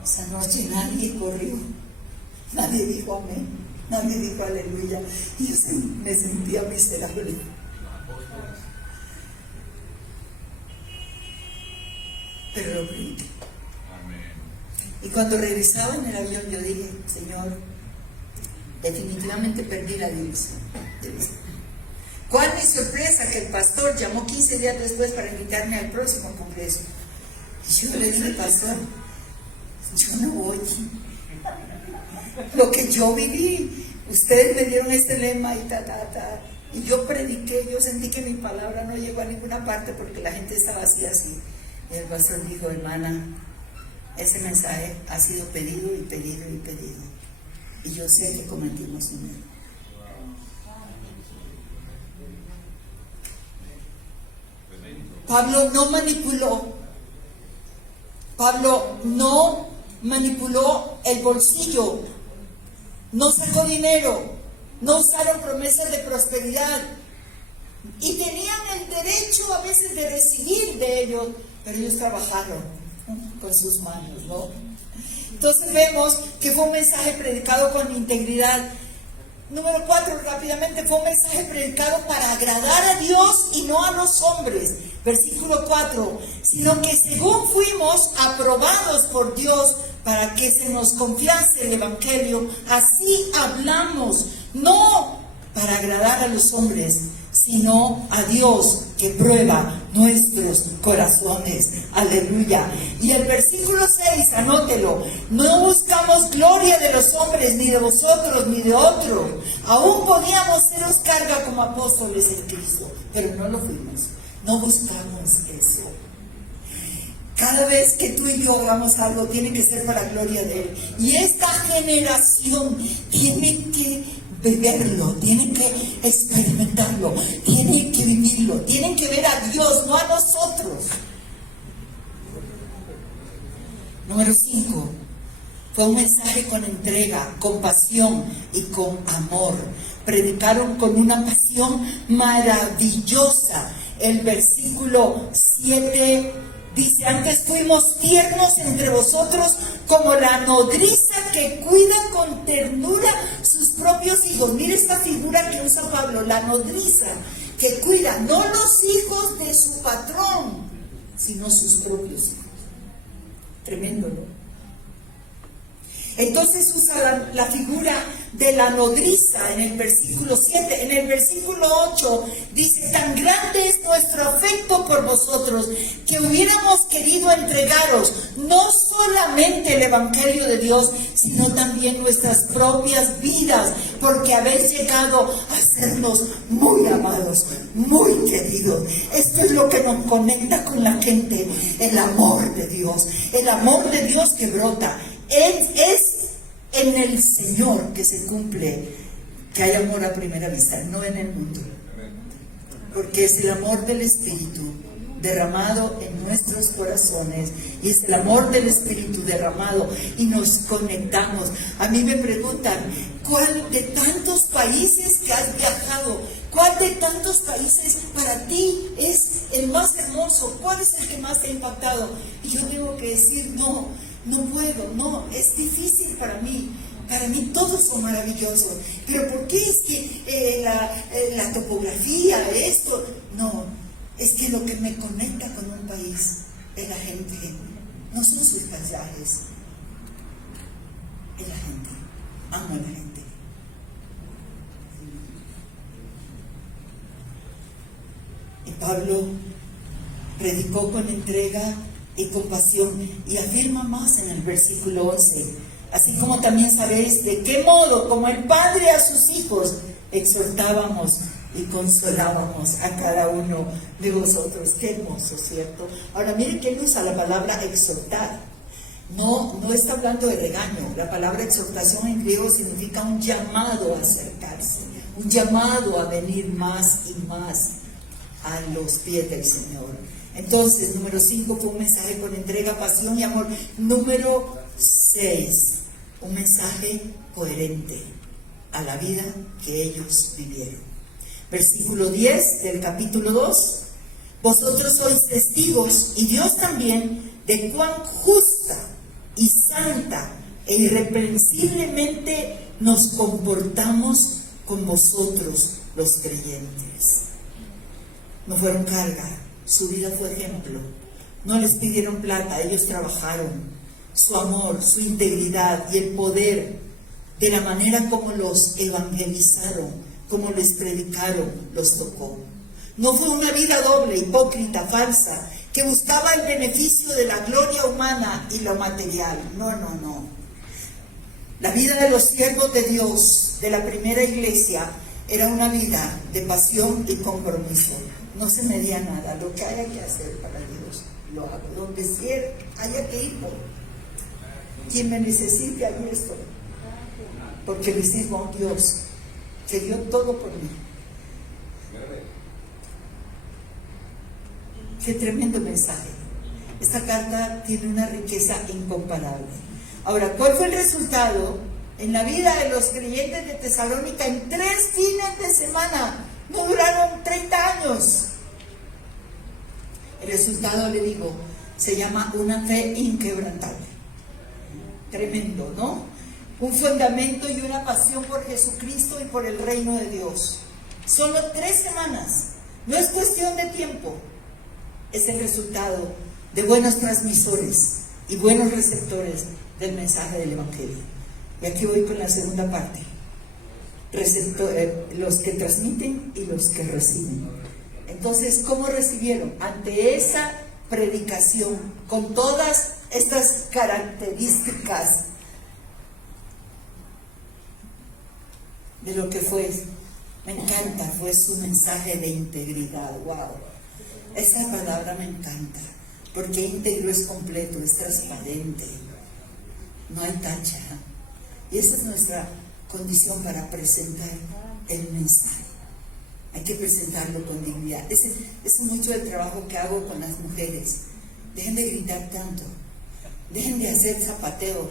Esa noche nadie corrió, nadie dijo amén, nadie dijo aleluya. Y yo me sentía miserable. Pero lo prediqué. Y cuando regresaba en el avión yo dije, Señor, definitivamente perdí la dirección. ¿Cuál mi sorpresa que el pastor llamó 15 días después para invitarme al próximo congreso? Y yo le dije, pastor, yo no voy. Lo que yo viví, ustedes me dieron este lema y y yo prediqué, yo sentí que mi palabra no llegó a ninguna parte porque la gente estaba así. Y el pastor dijo, hermana, ese mensaje ha sido pedido y pedido y pedido. Y yo sé que cometimos un error. Pablo no manipuló el bolsillo, no sacó dinero, no usaron promesas de prosperidad y tenían el derecho a veces de recibir de ellos, pero ellos trabajaron con sus manos, ¿no? Entonces vemos que fue un mensaje predicado con integridad. Número 4, rápidamente, fue un mensaje predicado para agradar a Dios y no a los hombres. Versículo 4, sino que según fuimos aprobados por Dios para que se nos confiase el Evangelio, así hablamos, no para agradar a los hombres, sino a Dios que prueba nuestros corazones. Aleluya. Y el versículo 6, anótelo: no buscamos gloria de los hombres, ni de vosotros, ni de otro. Aún podíamos seros carga como apóstoles en Cristo, pero no lo fuimos. No buscamos eso. Cada vez que tú y yo hagamos algo, tiene que ser para gloria de Él. Y esta generación tiene que beberlo, tienen que experimentarlo, tienen que vivirlo, tienen que ver a Dios, no a nosotros. Número 5, fue un mensaje con entrega, con pasión y con amor. Predicaron con una pasión maravillosa. El versículo 7 dice: antes fuimos tiernos entre vosotros como la nodriza que cuida con ternura sus propios hijos. Mire esta figura que usa Pablo, la nodriza que cuida, no los hijos de su patrón, sino sus propios hijos. Tremendo, ¿no? Entonces usa la figura de la nodriza en el versículo 7. En el versículo 8 dice: tan grande es nuestro afecto por vosotros que hubiéramos querido entregaros no solamente el Evangelio de Dios, sino también nuestras propias vidas, porque habéis llegado a sernos muy amados, muy queridos. Esto es lo que nos conecta con la gente, el amor de Dios que brota. Es en el Señor que se cumple que hay amor a primera vista, no en el mundo. Porque es el amor del Espíritu derramado en nuestros corazones, y es el amor del Espíritu derramado y nos conectamos. A mí me preguntan: ¿cuál de tantos países que has viajado, cuál de tantos países para ti es el más hermoso? ¿Cuál es el que más te ha impactado? Y yo tengo que decir: no puedo, es difícil para mí. Para mí todos son maravillosos. ¿Pero por qué es que la topografía, esto? No, es que lo que me conecta con un país es la gente, no son sus paisajes, es la gente. Amo a la gente. Y Pablo predicó con entrega y compasión, y afirma más en el versículo 11: así como también sabéis de qué modo, como el Padre a sus hijos, exhortábamos y consolábamos a cada uno de vosotros. Qué hermoso, ¿cierto? Ahora mire que él usa la palabra exhortar. No está hablando de regaño. La palabra exhortación en griego significa un llamado a acercarse, un llamado a venir más y más a los pies del Señor. Entonces, número 5 fue un mensaje con entrega, pasión y amor. Número 6, un mensaje coherente a la vida que ellos vivieron. Versículo 10 del capítulo 2: vosotros sois testigos, y Dios también, de cuán justa y santa e irreprensiblemente nos comportamos con vosotros los creyentes. No fueron carga, su vida fue ejemplo. No les pidieron plata, ellos trabajaron. Su amor, su integridad y el poder de la manera como los evangelizaron, como les predicaron, los tocó. No fue una vida doble, hipócrita, falsa, que buscaba el beneficio de la gloria humana y lo material. No. La vida de los siervos de Dios de la primera iglesia era una vida de pasión y compromiso. No se medía nada. Lo que haya que hacer para Dios, lo hago. Donde haya que ir, quien me necesite, allí estoy. Porque le sirvo a un Dios que dio todo por mí. Qué tremendo mensaje. Esta carta tiene una riqueza incomparable. Ahora, ¿cuál fue el resultado en la vida de los creyentes de Tesalónica en 3 fines de semana? No duraron 30 años. El resultado, le digo, se llama una fe inquebrantable. Tremendo, ¿no? Un fundamento y una pasión por Jesucristo y por el reino de Dios. Solo 3 semanas. No es cuestión de tiempo. Es el resultado de buenos transmisores y buenos receptores del mensaje del Evangelio. Y aquí voy con la segunda parte. Los que transmiten y los que reciben. Entonces, ¿cómo recibieron? Ante esa predicación, con todas estas características de lo que fue, me encanta, fue su mensaje de integridad. Wow, esa palabra me encanta, porque íntegro es completo, es transparente, no hay tacha, y esa es nuestra condición para presentar el mensaje. Hay que presentarlo con dignidad. Ese es mucho el trabajo que hago con las mujeres. Dejen de gritar tanto, dejen de hacer zapateo.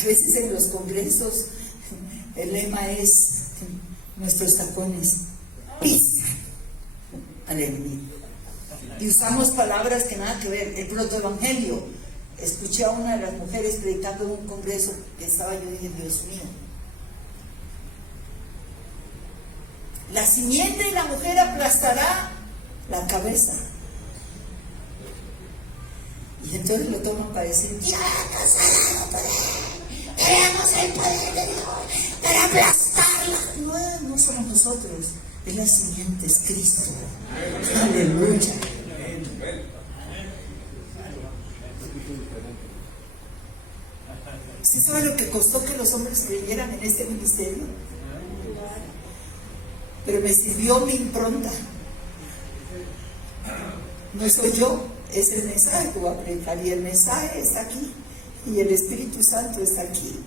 A veces en los congresos el lema es nuestros tacones pisa al enemigo, y usamos palabras que nada que ver. El protoevangelio, escuché a una de las mujeres predicando en un congreso que estaba, yo dije, Dios mío, la simiente de la mujer aplastará la cabeza. Y entonces lo toman para decir, ya nos ha dado poder, tenemos el poder de Dios para aplastarla. No somos nosotros, es la simiente, es Cristo. Aleluya. ¿Usted sabe lo que costó que los hombres creyeran en este ministerio? Pero me sirvió mi impronta. No soy yo, es el mensaje que voy a predicar, y el mensaje está aquí, y el Espíritu Santo está aquí.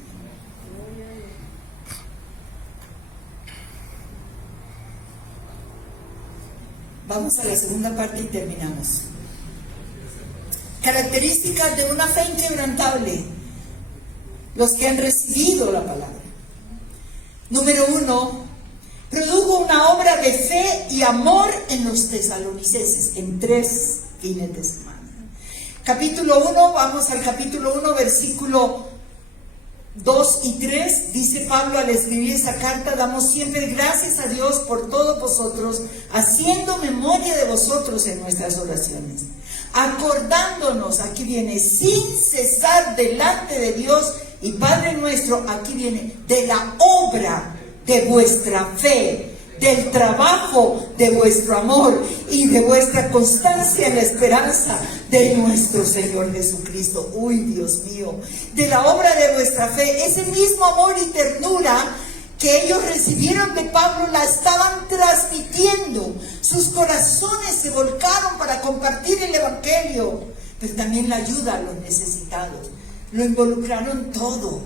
Vamos a la segunda parte y terminamos. Características de una fe inquebrantable. Los que han recibido la palabra. Número 1, produjo una obra de fe y amor en los tesalonicenses en 3 fines de semana. Capítulo 1, vamos al capítulo 1, versículo 2 y 3, dice Pablo al escribir esa carta: damos siempre gracias a Dios por todos vosotros, haciendo memoria de vosotros en nuestras oraciones, acordándonos, aquí viene, sin cesar delante de Dios y Padre nuestro, aquí viene, de la obra de vuestra fe, del trabajo de vuestro amor y de vuestra constancia en la esperanza de nuestro Señor Jesucristo. Uy, Dios mío, de la obra de vuestra fe, ese mismo amor y ternura que ellos recibieron de Pablo la estaban transmitiendo. Sus corazones se volcaron para compartir el Evangelio, pero también la ayuda a los necesitados. Lo involucraron todo.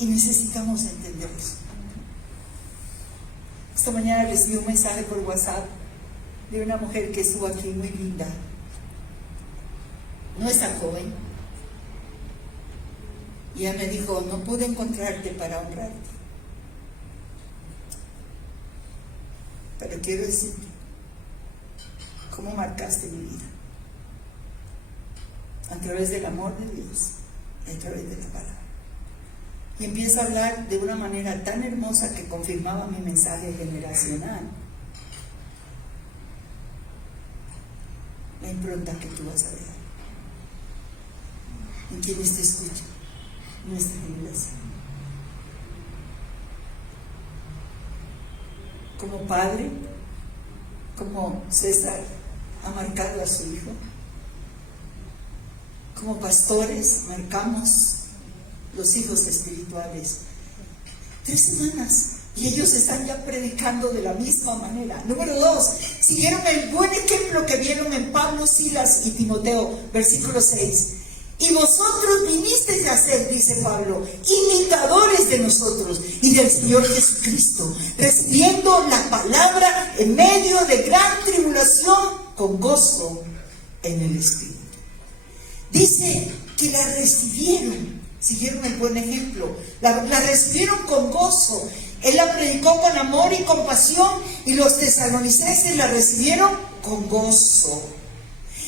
Y necesitamos entender eso. Esta mañana recibí un mensaje por WhatsApp de una mujer que estuvo aquí, muy linda. No es tan joven. Y ella me dijo: no pude encontrarte para honrarte, pero quiero decirte cómo marcaste mi vida a través del amor de Dios y a través de la palabra. Y empieza a hablar de una manera tan hermosa que confirmaba mi mensaje generacional. La impronta que tú vas a dejar en quienes te escuchan, nuestra generación. Como padre, como César ha marcado a su hijo, como pastores marcamos los hijos espirituales. 3 semanas y ellos están ya predicando de la misma manera. Número 2, siguieron el buen ejemplo que vieron en Pablo, Silas y Timoteo. Versículo 6, y vosotros vinisteis a ser, dice Pablo, imitadores de nosotros y del Señor Jesucristo, recibiendo la palabra en medio de gran tribulación, con gozo en el Espíritu. Dice que la recibieron, siguieron el buen ejemplo, la recibieron con gozo. Él la predicó con amor y compasión, y los tesalonicenses la recibieron con gozo.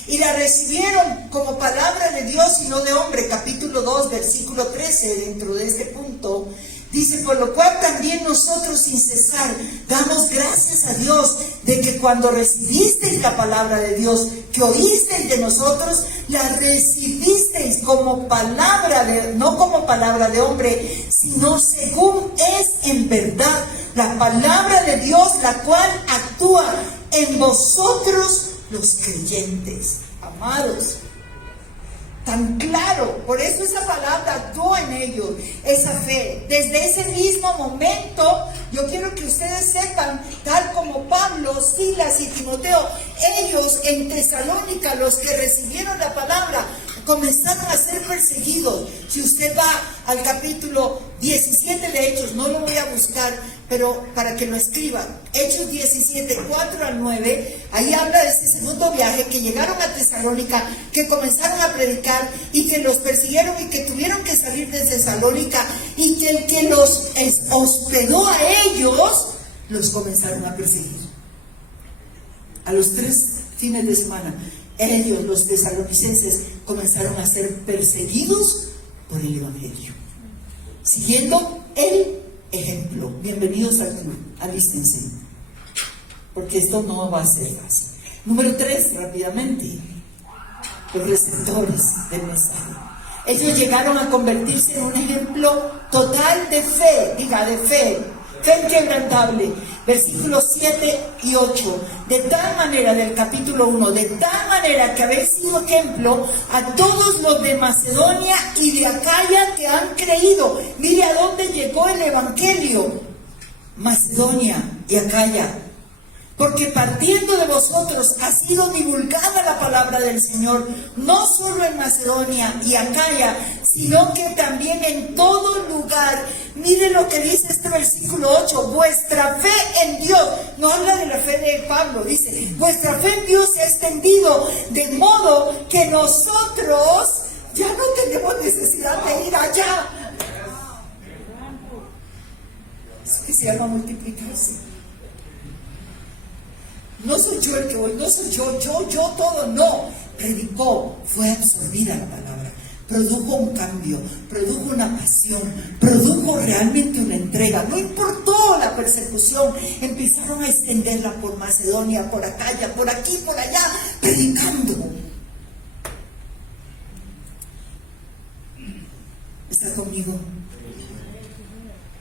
Y la recibieron como palabra de Dios y no de hombre. Capítulo 2, versículo 13, dentro de este punto, dice: por lo cual también nosotros sin cesar damos gracias a Dios de que cuando recibisteis la palabra de Dios, que oísteis de nosotros, la recibisteis como palabra no como palabra de hombre, sino según es en verdad la palabra de Dios, la cual actúa en vosotros los creyentes. Amados, tan claro, por eso esa palabra actuó en ellos, esa fe. Desde ese mismo momento, yo quiero que ustedes sepan, tal como Pablo, Silas y Timoteo, ellos en Tesalónica, los que recibieron la palabra, comenzaron a ser perseguidos. Si usted va al capítulo 17 de Hechos, no lo voy a buscar, pero para que lo escriban, Hechos 17, 4 al 9, ahí habla de ese segundo viaje, que llegaron a Tesalónica, que comenzaron a predicar y que los persiguieron y que tuvieron que salir de Tesalónica, y que el que los hospedó a ellos, los comenzaron a perseguir. A los 3 fines de semana, ellos, los tesalonicenses, comenzaron a ser perseguidos por el Evangelio, siguiendo el ejemplo. Bienvenidos al club, alístense, porque esto no va a ser fácil. Número 3, rápidamente, los receptores del mensaje. Ellos llegaron a convertirse en un ejemplo total de fe, diga, de fe inquebrantable. Versículos 7 y 8. De tal manera, del capítulo 1, de tal manera que habéis sido ejemplo a todos los de Macedonia y de Acaya que han creído. Mire a dónde llegó el Evangelio: Macedonia y Acaya. Porque partiendo de vosotros ha sido divulgada la palabra del Señor, no solo en Macedonia y Acaya, sino que también en todo lugar. Mire lo que dice este versículo 8: vuestra fe en Dios, no habla de la fe de Pablo, dice: vuestra fe en Dios se ha extendido, de modo que nosotros ya no tenemos necesidad de ir allá. Eso que se llama multiplicarse. No soy yo el que voy, no soy yo todo, no. Predicó, fue absorbida la palabra, produjo un cambio, produjo una pasión, produjo realmente una entrega. No importó la persecución, empezaron a extenderla por Macedonia, por Acaya, por aquí, por allá, predicando. ¿Está conmigo?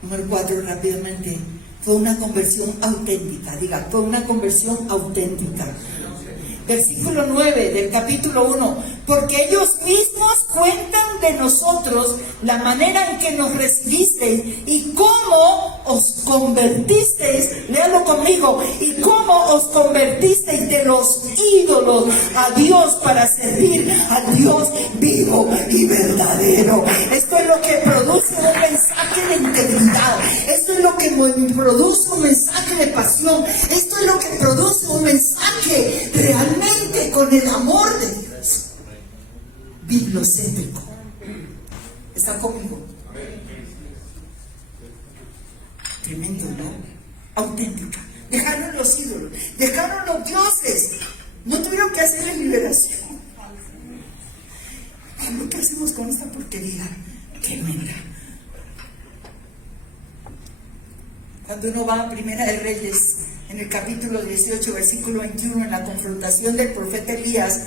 Número 4, rápidamente. Fue una conversión auténtica, diga, fue una conversión auténtica. Versículo 9 del capítulo 1: porque ellos mismos cuentan de nosotros la manera en que nos recibisteis y cómo os convertisteis, léalo conmigo, y cómo os convertisteis de los ídolos a Dios para servir al Dios vivo y verdadero. Esto es lo que produce un mensaje de integridad, esto es lo que produce un mensaje de pasión, esto es lo que produce un mensaje realmente con el amor de Dios, bibliocéntrico. ¿Está conmigo? Tremendo, ¿no? Auténtica. Dejaron los ídolos, dejaron los dioses, no tuvieron que hacerle liberación. ¿Qué hacemos con esta porquería? Tremenda. Cuando uno va a Primera de Reyes, en el capítulo 18, versículo 21, en la confrontación del profeta Elías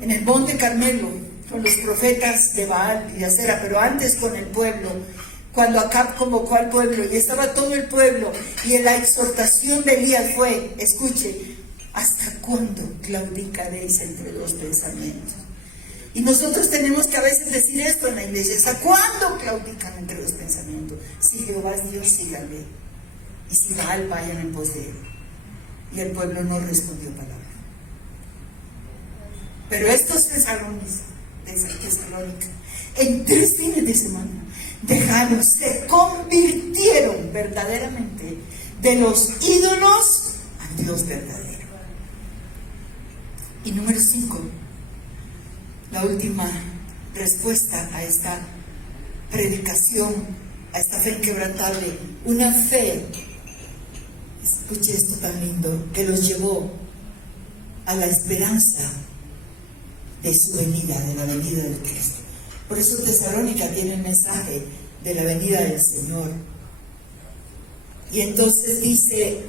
en el monte Carmelo con los profetas de Baal y de Acera, pero antes con el pueblo, cuando Acab convocó al pueblo y estaba todo el pueblo, y la exhortación de Elías fue: escuche, ¿hasta cuándo claudicaréis entre dos pensamientos? Y nosotros tenemos que a veces decir esto en la iglesia: ¿hasta cuándo claudican entre dos pensamientos? Si Jehová es Dios, síganle, y si Baal, vayan en pos de él. Y el pueblo no respondió palabra. Pero estos tesalónicos, en 3 fines de semana, se convirtieron verdaderamente de los ídolos Dios verdadero. Y número 5, la última respuesta a esta predicación, a esta fe inquebrantable, una fe, escuche esto tan lindo, que los llevó a la esperanza de su venida, de la venida del Cristo. Por eso Tesalónica tiene el mensaje de la venida del Señor. Y entonces dice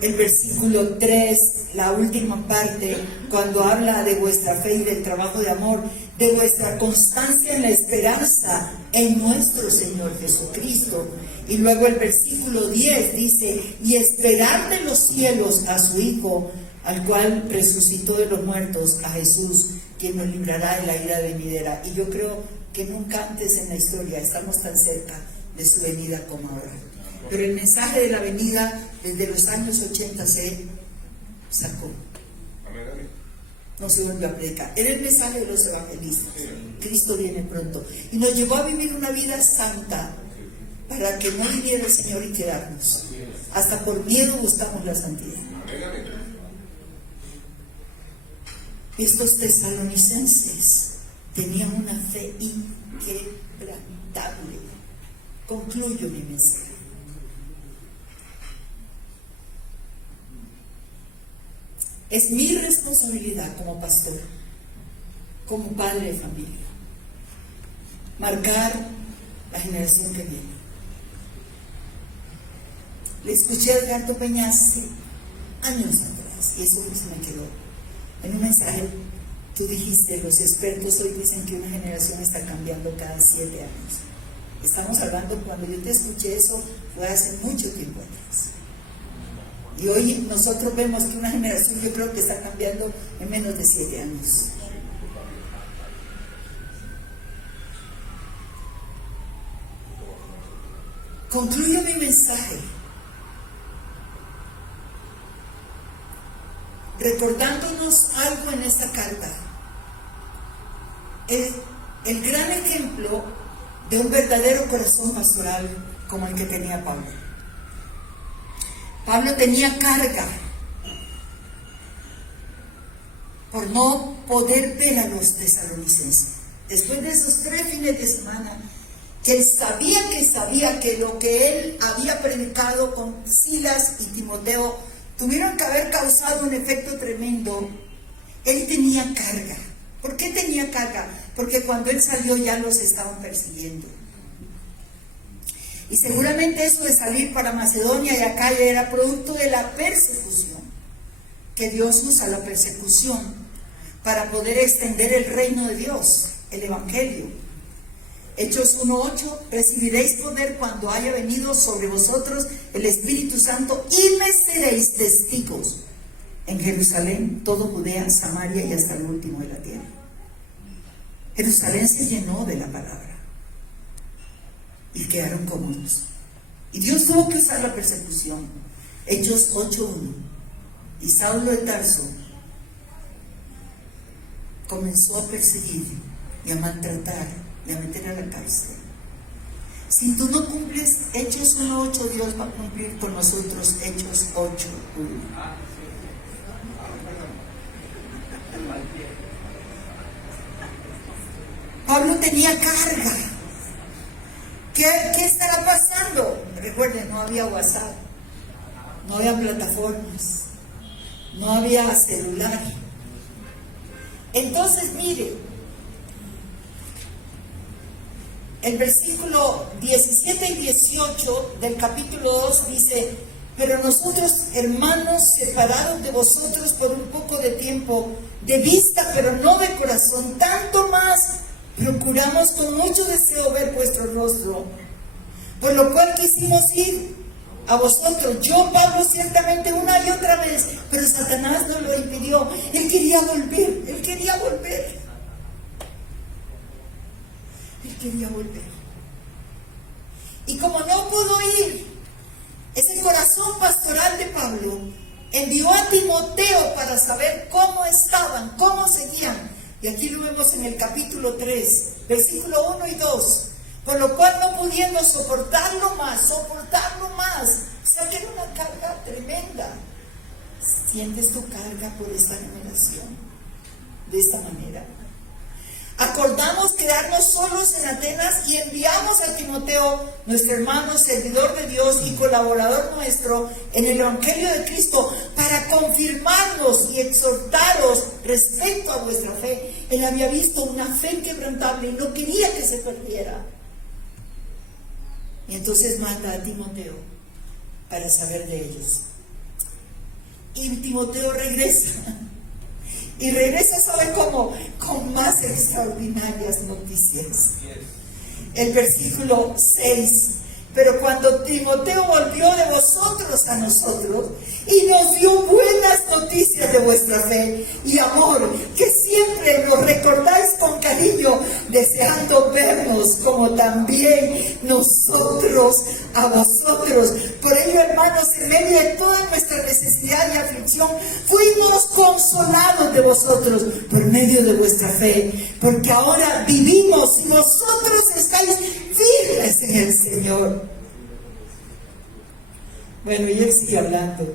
el versículo 3, la última parte, cuando habla de vuestra fe y del trabajo de amor, de vuestra constancia en la esperanza en nuestro Señor Jesucristo. Y luego el versículo 10 dice, y esperar de los cielos a su Hijo, al cual resucitó de los muertos, a Jesús, quien nos librará de la ira venidera. Y yo creo que nunca antes en la historia estamos tan cerca de su venida como ahora. Pero el mensaje de la venida desde los años 80 se sacó. No se volvió a predicar. Era el mensaje de los evangelistas. Cristo viene pronto. Y nos llevó a vivir una vida santa para que no viniera el Señor y quedarnos. Hasta por miedo buscamos la santidad. Estos tesalonicenses tenían una fe inquebrantable. Concluyo mi mensaje. Es mi responsabilidad como pastor, como padre de familia, marcar la generación que viene. Le escuché a Edgardo Peña hace años atrás, y eso se me quedó. En un mensaje, tú dijiste, los expertos hoy dicen que una generación está cambiando cada 7 años. Estamos hablando, cuando yo te escuché eso, fue hace mucho tiempo atrás. Y hoy nosotros vemos que una generación, yo creo que está cambiando en menos de 7 años. Concluyo mi mensaje recordándonos algo en esta carta. El gran ejemplo de un verdadero corazón pastoral como el que tenía Pablo. Pablo tenía carga por no poder ver a los tesalonicenses. Después de esos 3 fines de semana, que él sabía que lo que él había predicado con Silas y Timoteo tuvieron que haber causado un efecto tremendo. Él tenía carga. ¿Por qué tenía carga? Porque cuando él salió ya los estaban persiguiendo. Y seguramente eso de salir para Macedonia y Acaya era producto de la persecución, que Dios usa la persecución para poder extender el reino de Dios, el Evangelio. Hechos 1:8, recibiréis poder cuando haya venido sobre vosotros el Espíritu Santo y me seréis testigos en Jerusalén, todo Judea, Samaria y hasta el último de la tierra. Jerusalén se llenó de la palabra y quedaron cómodos. Y Dios tuvo que usar la persecución. Hechos 8:1. Y Saulo de Tarso comenzó a perseguir y a maltratar y a meter a la cárcel. Si tú no cumples Hechos 1:8, Dios va a cumplir con nosotros Hechos 8:1. Pablo tenía carga. ¿Qué estará pasando? Recuerden, no había WhatsApp, no había plataformas, no había celular. Entonces, mire, el versículo 17 y 18 del capítulo 2 dice: pero nosotros, hermanos, separados de vosotros por un poco de tiempo, de vista pero no de corazón, tanto más procuramos con mucho deseo ver vuestro rostro, por lo cual quisimos ir a vosotros. Yo, Pablo, ciertamente una y otra vez, pero Satanás no lo impidió. Él quería volver, él quería volver. Él quería volver. Y como no pudo ir, ese corazón pastoral de Pablo envió a Timoteo para saber cómo estaban, cómo seguían. Y aquí lo vemos en el capítulo 3, versículo 1 y 2. Por lo cual, no pudiendo soportarlo más, o sea que era una carga tremenda, ¿Sientes tu carga por esta generación? De esta manera. Acordamos quedarnos solos en Atenas y enviamos a Timoteo, nuestro hermano, servidor de Dios y colaborador nuestro en el Evangelio de Cristo, para confirmarnos y exhortaros respecto a vuestra fe. Él había visto una fe inquebrantable y no quería que se perdiera. Y entonces manda a Timoteo para saber de ellos. Y Timoteo regresa. Y regresa, ¿sabe cómo? Con más extraordinarias noticias. El versículo 6. Pero cuando Timoteo volvió de vosotros a nosotros y nos dio buenas noticias de vuestra fe y amor, que siempre nos recordáis con cariño, deseando vernos como también nosotros a vosotros. Por ello, hermanos, en medio de toda nuestra necesidad y aflicción, fuimos consolados de vosotros por medio de vuestra fe, porque ahora vivimos y vosotros estáis firmes en el Señor. Bueno, y él sigue hablando,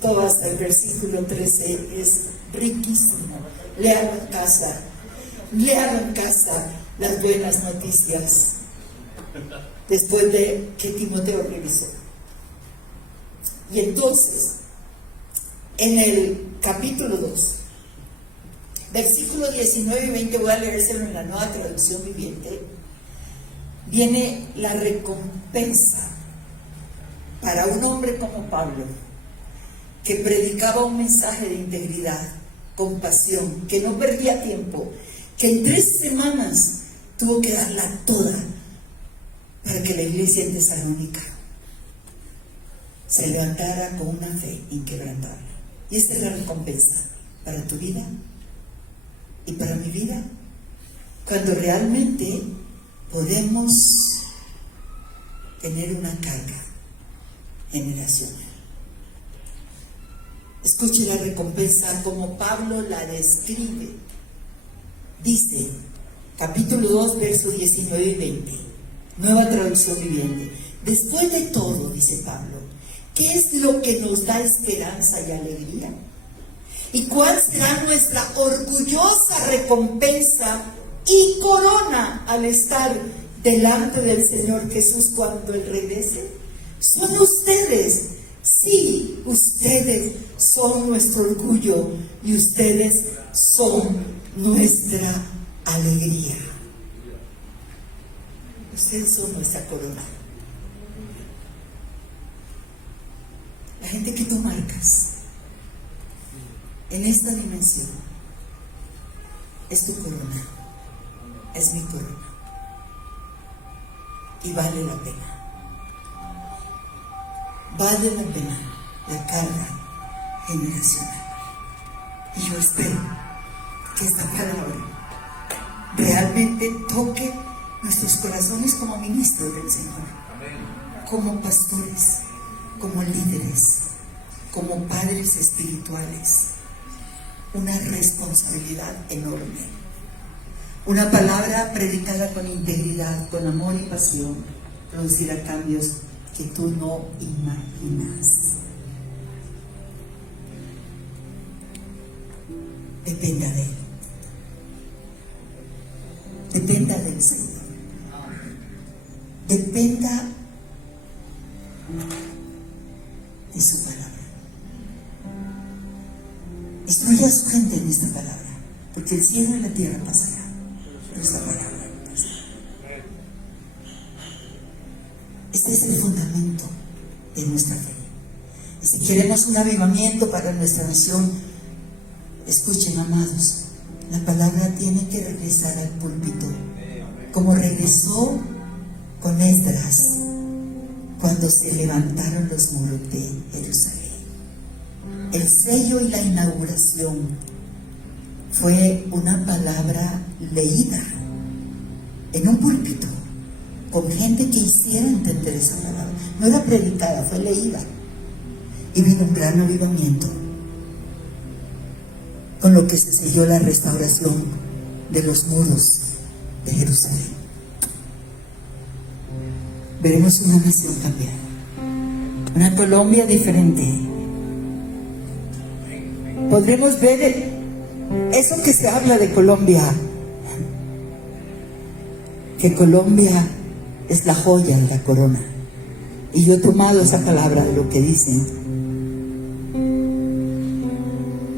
todo hasta el versículo 13, es riquísimo. Léalo en casa, las buenas noticias, después de que Timoteo revisó. Y entonces, en el capítulo 2, versículo 19 y 20, voy a leérselo en la Nueva Traducción Viviente, viene la recompensa para un hombre como Pablo, que predicaba un mensaje de integridad, compasión, que no perdía tiempo, que en 3 semanas tuvo que darla toda para que la iglesia en Tesalónica se levantara con una fe inquebrantable. Y esta es la recompensa para tu vida y para mi vida, cuando realmente podemos tener una carga generacional. Escuche la recompensa como Pablo la describe. Dice, capítulo 2, versos 19 y 20, Nueva Traducción Viviente. Después de todo, dice Pablo, ¿qué es lo que nos da esperanza y alegría? ¿Y cuál será nuestra orgullosa recompensa y corona al estar delante del Señor Jesús cuando Él regrese? Son ustedes, sí, ustedes son nuestro orgullo y ustedes son nuestra alegría. Ustedes son nuestra corona. La gente que tú marcas en esta dimensión es tu corona, es mi corona, y vale la pena. Vale la pena la carga generacional. Y yo espero que esta palabra realmente toque nuestros corazones como ministros del Señor, como pastores, como líderes, como padres espirituales. Una responsabilidad enorme. Una palabra predicada con integridad, con amor y pasión, producirá cambios que tú no imaginas. Dependa de Él. Dependa del Señor. Dependa de su palabra. Instruye a su gente en esta palabra, porque el cielo y la tierra pasarán, pero esta palabra no pasará. Este es el fundamento de nuestra fe. Y si queremos un avivamiento para nuestra nación, escuchen, amados, la palabra tiene que regresar al púlpito, como regresó con Esdras cuando se levantaron los muros de Jerusalén. El sello y la inauguración fue una palabra leída en un púlpito, con gente que hiciera entender esa palabra. No era predicada, fue leída. Y vino un gran avivamiento, con lo que se selló la restauración de los muros de Jerusalén. Veremos una nación cambiada, una Colombia diferente, podremos ver eso que se habla de Colombia, que Colombia es la joya de la corona. Y yo he tomado esa palabra de lo que dicen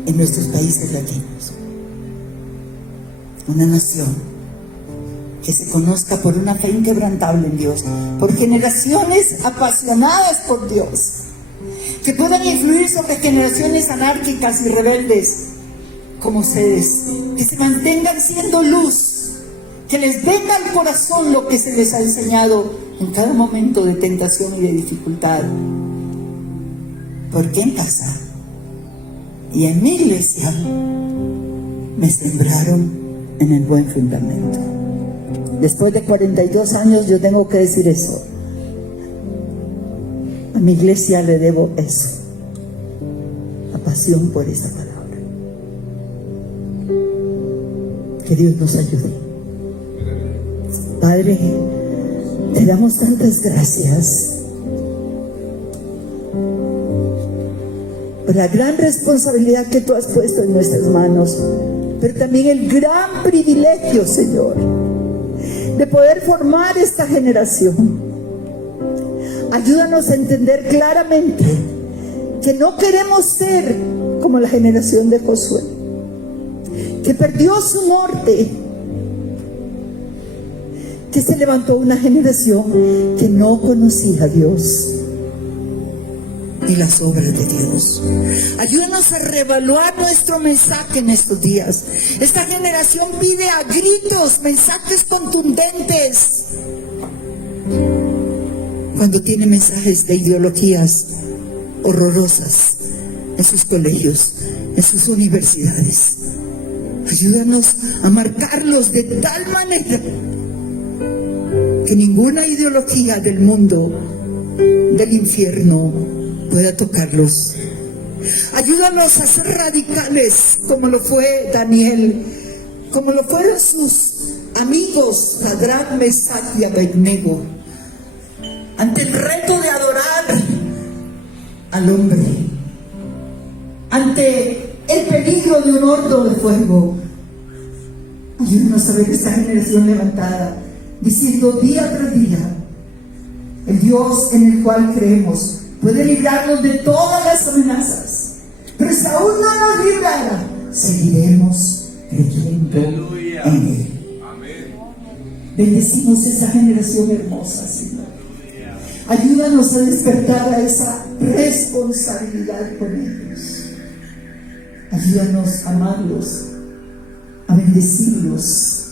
en nuestros países latinos. Una nación que se conozca por una fe inquebrantable en Dios, por generaciones apasionadas por Dios, que puedan influir sobre generaciones anárquicas y rebeldes como ustedes, que se mantengan siendo luz, que les venga al corazón lo que se les ha enseñado en cada momento de tentación y de dificultad. Porque en casa y en mi iglesia me sembraron en el buen fundamento. Después de 42 años yo tengo que decir eso. A mi iglesia le debo eso, la pasión por esa palabra. Que Dios nos ayude. Padre, te damos tantas gracias por la gran responsabilidad que tú has puesto en nuestras manos, pero también el gran privilegio, Señor, de poder formar esta generación. Ayúdanos a entender claramente que no queremos ser como la generación de Josué, que perdió su norte, que se levantó una generación que no conocía a Dios y las obras de Dios. Ayúdanos a reevaluar nuestro mensaje en estos días. Esta generación pide a gritos mensajes contundentes cuando tiene mensajes de ideologías horrorosas en sus colegios, en sus universidades. Ayúdanos a marcarlos de tal manera que ninguna ideología del mundo, del infierno, pueda tocarlos. Ayúdanos a ser radicales como lo fue Daniel, como lo fueron sus amigos Sadrach, Mesach y Abednego, ante el reto de adorar al hombre, ante el peligro de un horno de fuego. Ayúdanos a ver esta generación levantada, diciendo día tras día: el Dios en el cual creemos puede librarnos de todas las amenazas, pero si aún no nos librara, seguiremos creyendo en Él. Bendecimos esa generación hermosa, Señor. Ayúdanos a despertar a esa responsabilidad con ellos. Ayúdanos a amarlos, a bendecirlos,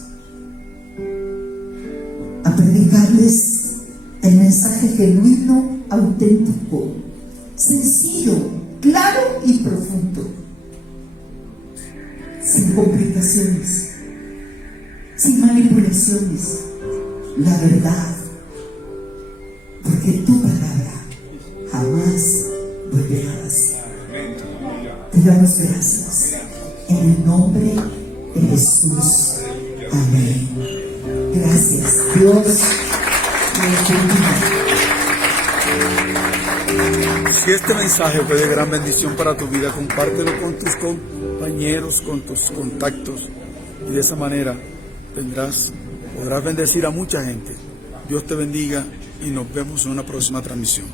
a predicarles el mensaje genuino, auténtico, sencillo, claro y profundo, sin complicaciones, sin manipulaciones, la verdad, porque tu palabra jamás volverá a vacía. Te damos gracias en el nombre de Jesús. Amén. Gracias, Dios. Si este mensaje fue de gran bendición para tu vida, compártelo con tus compañeros, con tus contactos, y de esa manera podrás bendecir a mucha gente. Dios te bendiga y nos vemos en una próxima transmisión.